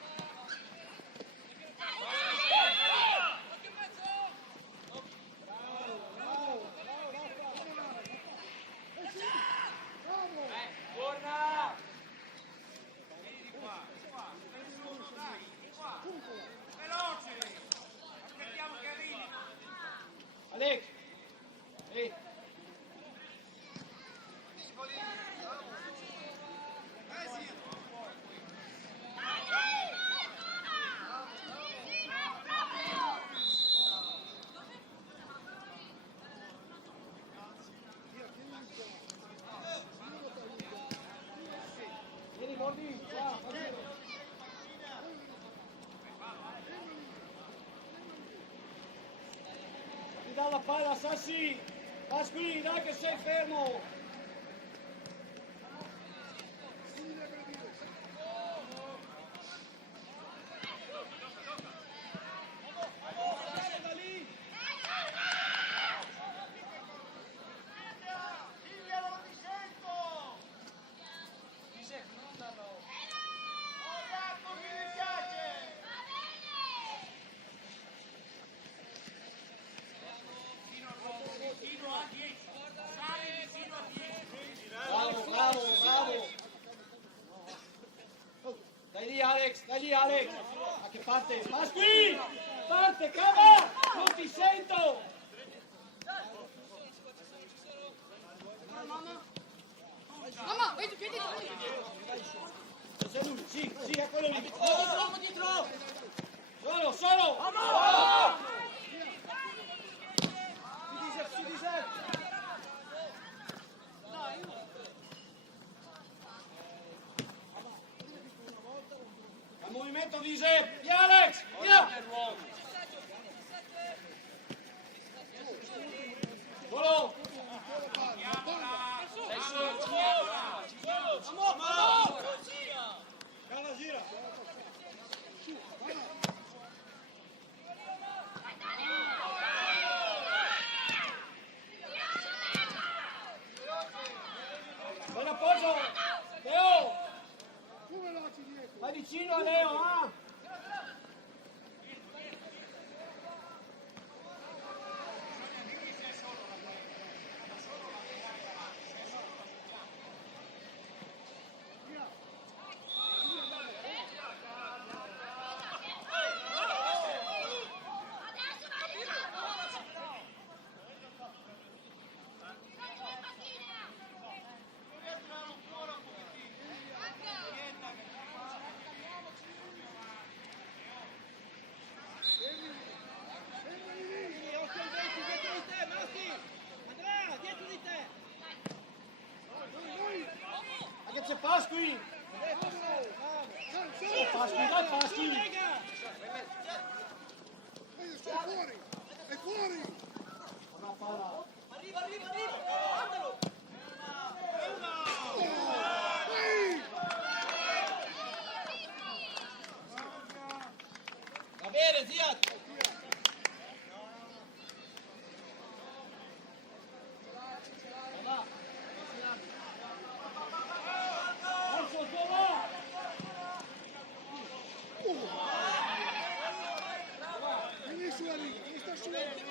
Torna! Vieni di qua. Nessuno, dai, di qua. Veloce! Aspettiamo che arrivi. Alex! Ehi! Vieni, Bordi! Qua, ti dà la palla, Sassi! Pasqui, dai che sei fermo! Alex, stai lì Alex. Ma che parte? Pasqui! Parte, cava! Non ti sento! Mamma, vedi, piedi tu. C'è lui, sì, è quello lì. Dietro! Solo! Si diserta! Al movimento di Giuseppe, via Alex, via! Volo! Buon appoggio! Leo! Vai vicino a Leo, ah! C'è Pasqui! Pasqui, dai Pasqui! È fuori! Arriva! Guardalo! Va bene, Ziad! Vieni sulla linea, devi stare sulla linea.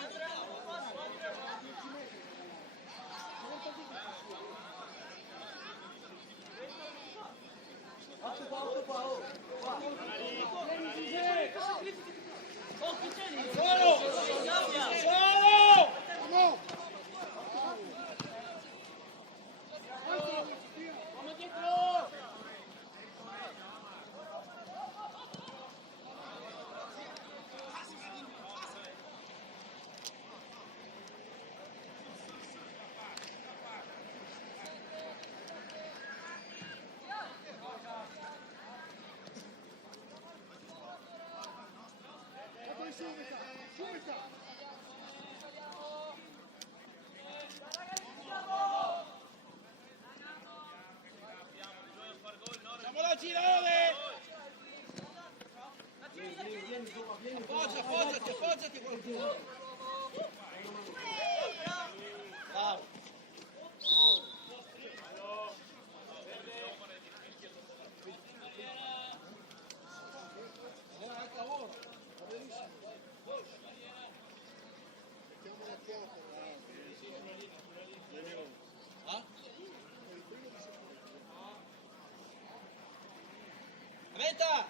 No! Subito! Facciamo la girare! Appoggiati qualcuno! Bravo!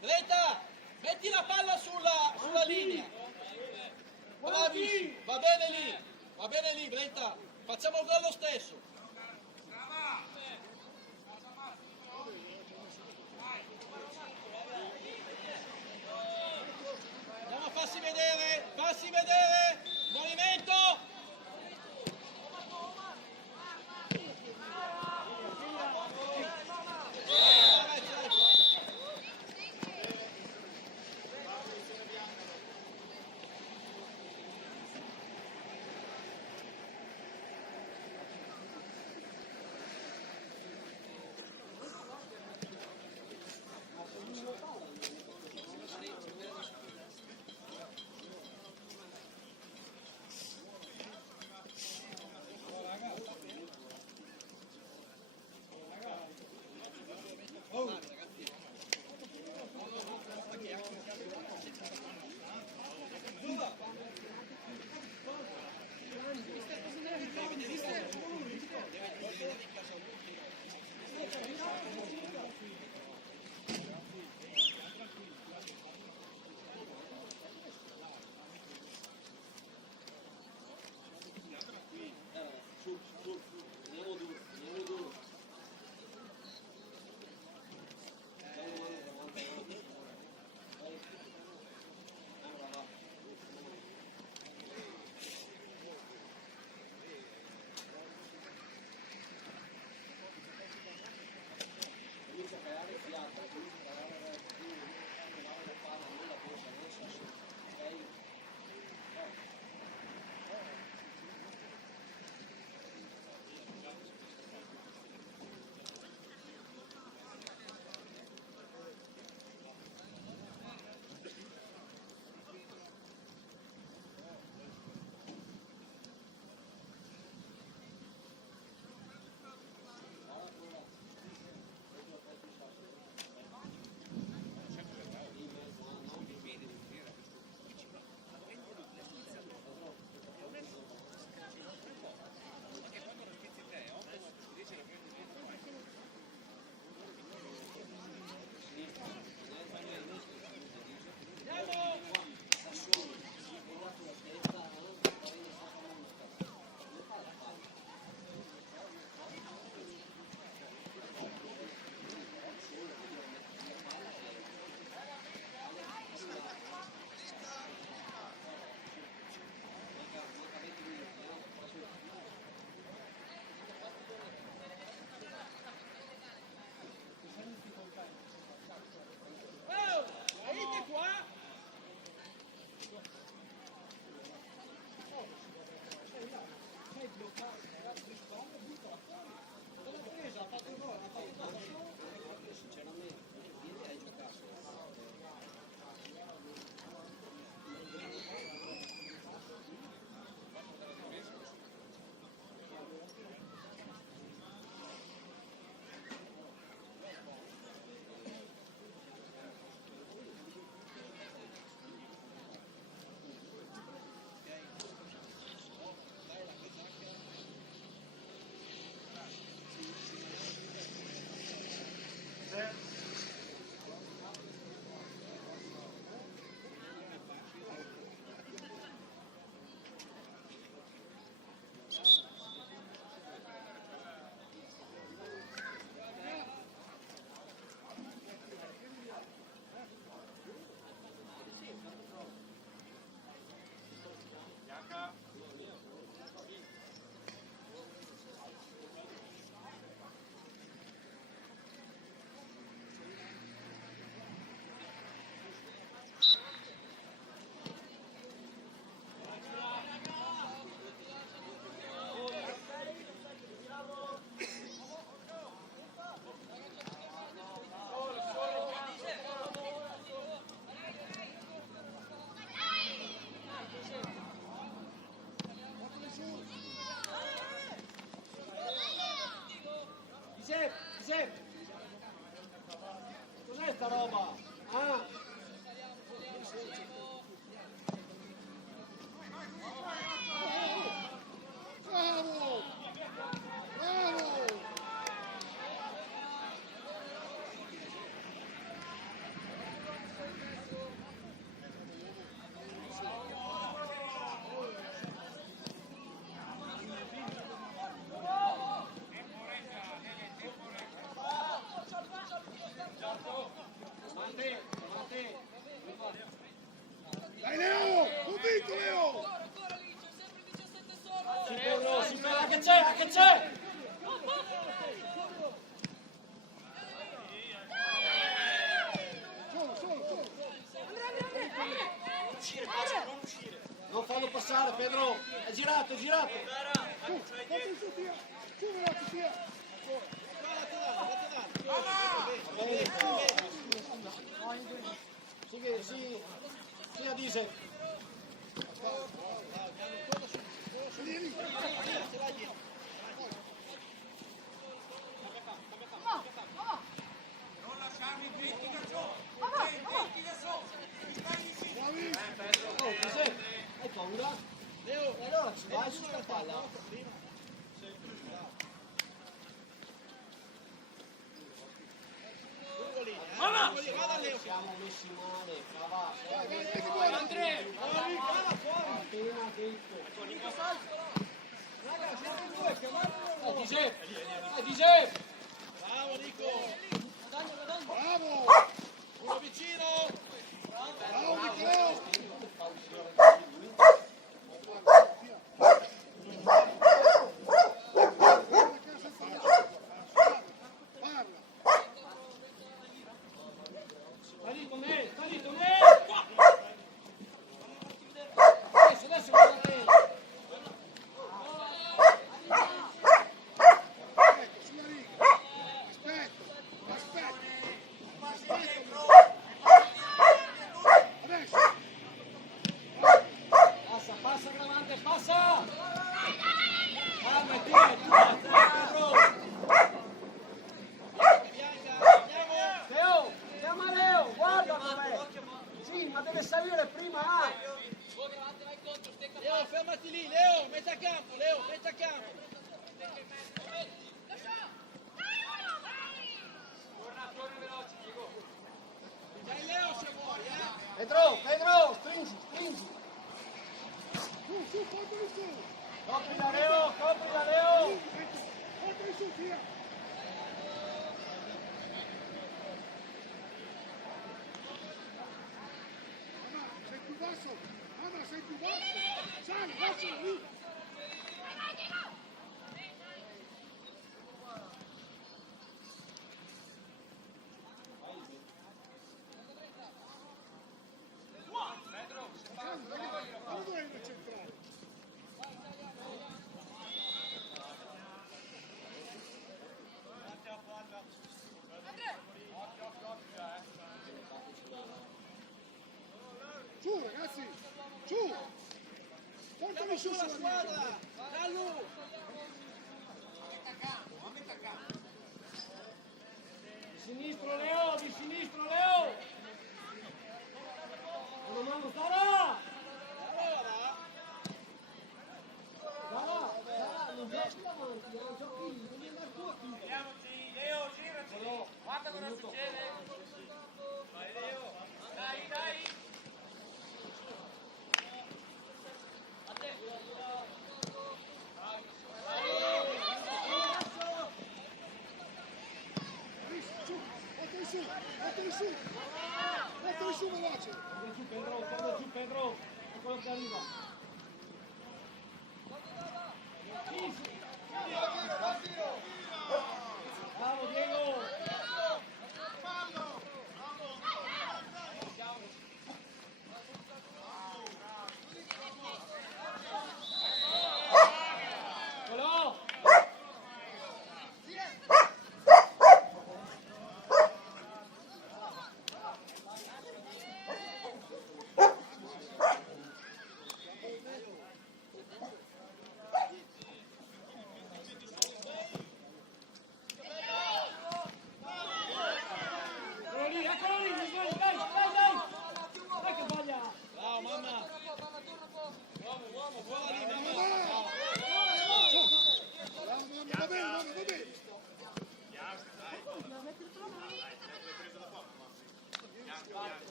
Greta, metti la palla sulla linea. Bravissimo, va bene lì, Greta. Facciamo il gol lo stesso. Andiamo a farsi vedere, movimento. che c'è, che c'è! Non fallo passare, Pedro! È girato, è girato! Sì, Adise! Non lasciarmi dritti da solo. Dritti da solo. Oh, cos'è? Hai paura? Leo, E allora ci vai su sta palla? vada Leo. Siamo messi male, cavà. Andrea. Appena detto. Dise! Bravo Nico. Bravo! Uno vicino. Bravo Nicolò! Adesso guarda te! Ecco, sulla riga! Aspetta! Adesso! Passa davanti, passa! Calma, Pedro! Leo, chiama Leo, guarda com'è! Sì, ma deve salire prima! Leo, fermati lì, Leo, metti a campo, Leo, metti a campo. Dai Leo se vuoi, Pedro, stringi! Su, portali su! Coprila Leo! Portali su, via! Mamma, sei più basso! Sali, lasciala lì! Non dovremmo centrare! Su ragazzi! Su! Portali su la sulla squadra, riga! Gallo. Di sinistro Leo! Una mano, Sara! Sara, non giochi davanti, non giochi lì, non viene al tuo qui. Vediamoci, Leo, giraci. Guarda cosa succede. Vai Leo. Dai. Portali su veloce! Torna giù Pedro, ecco quello che arriva.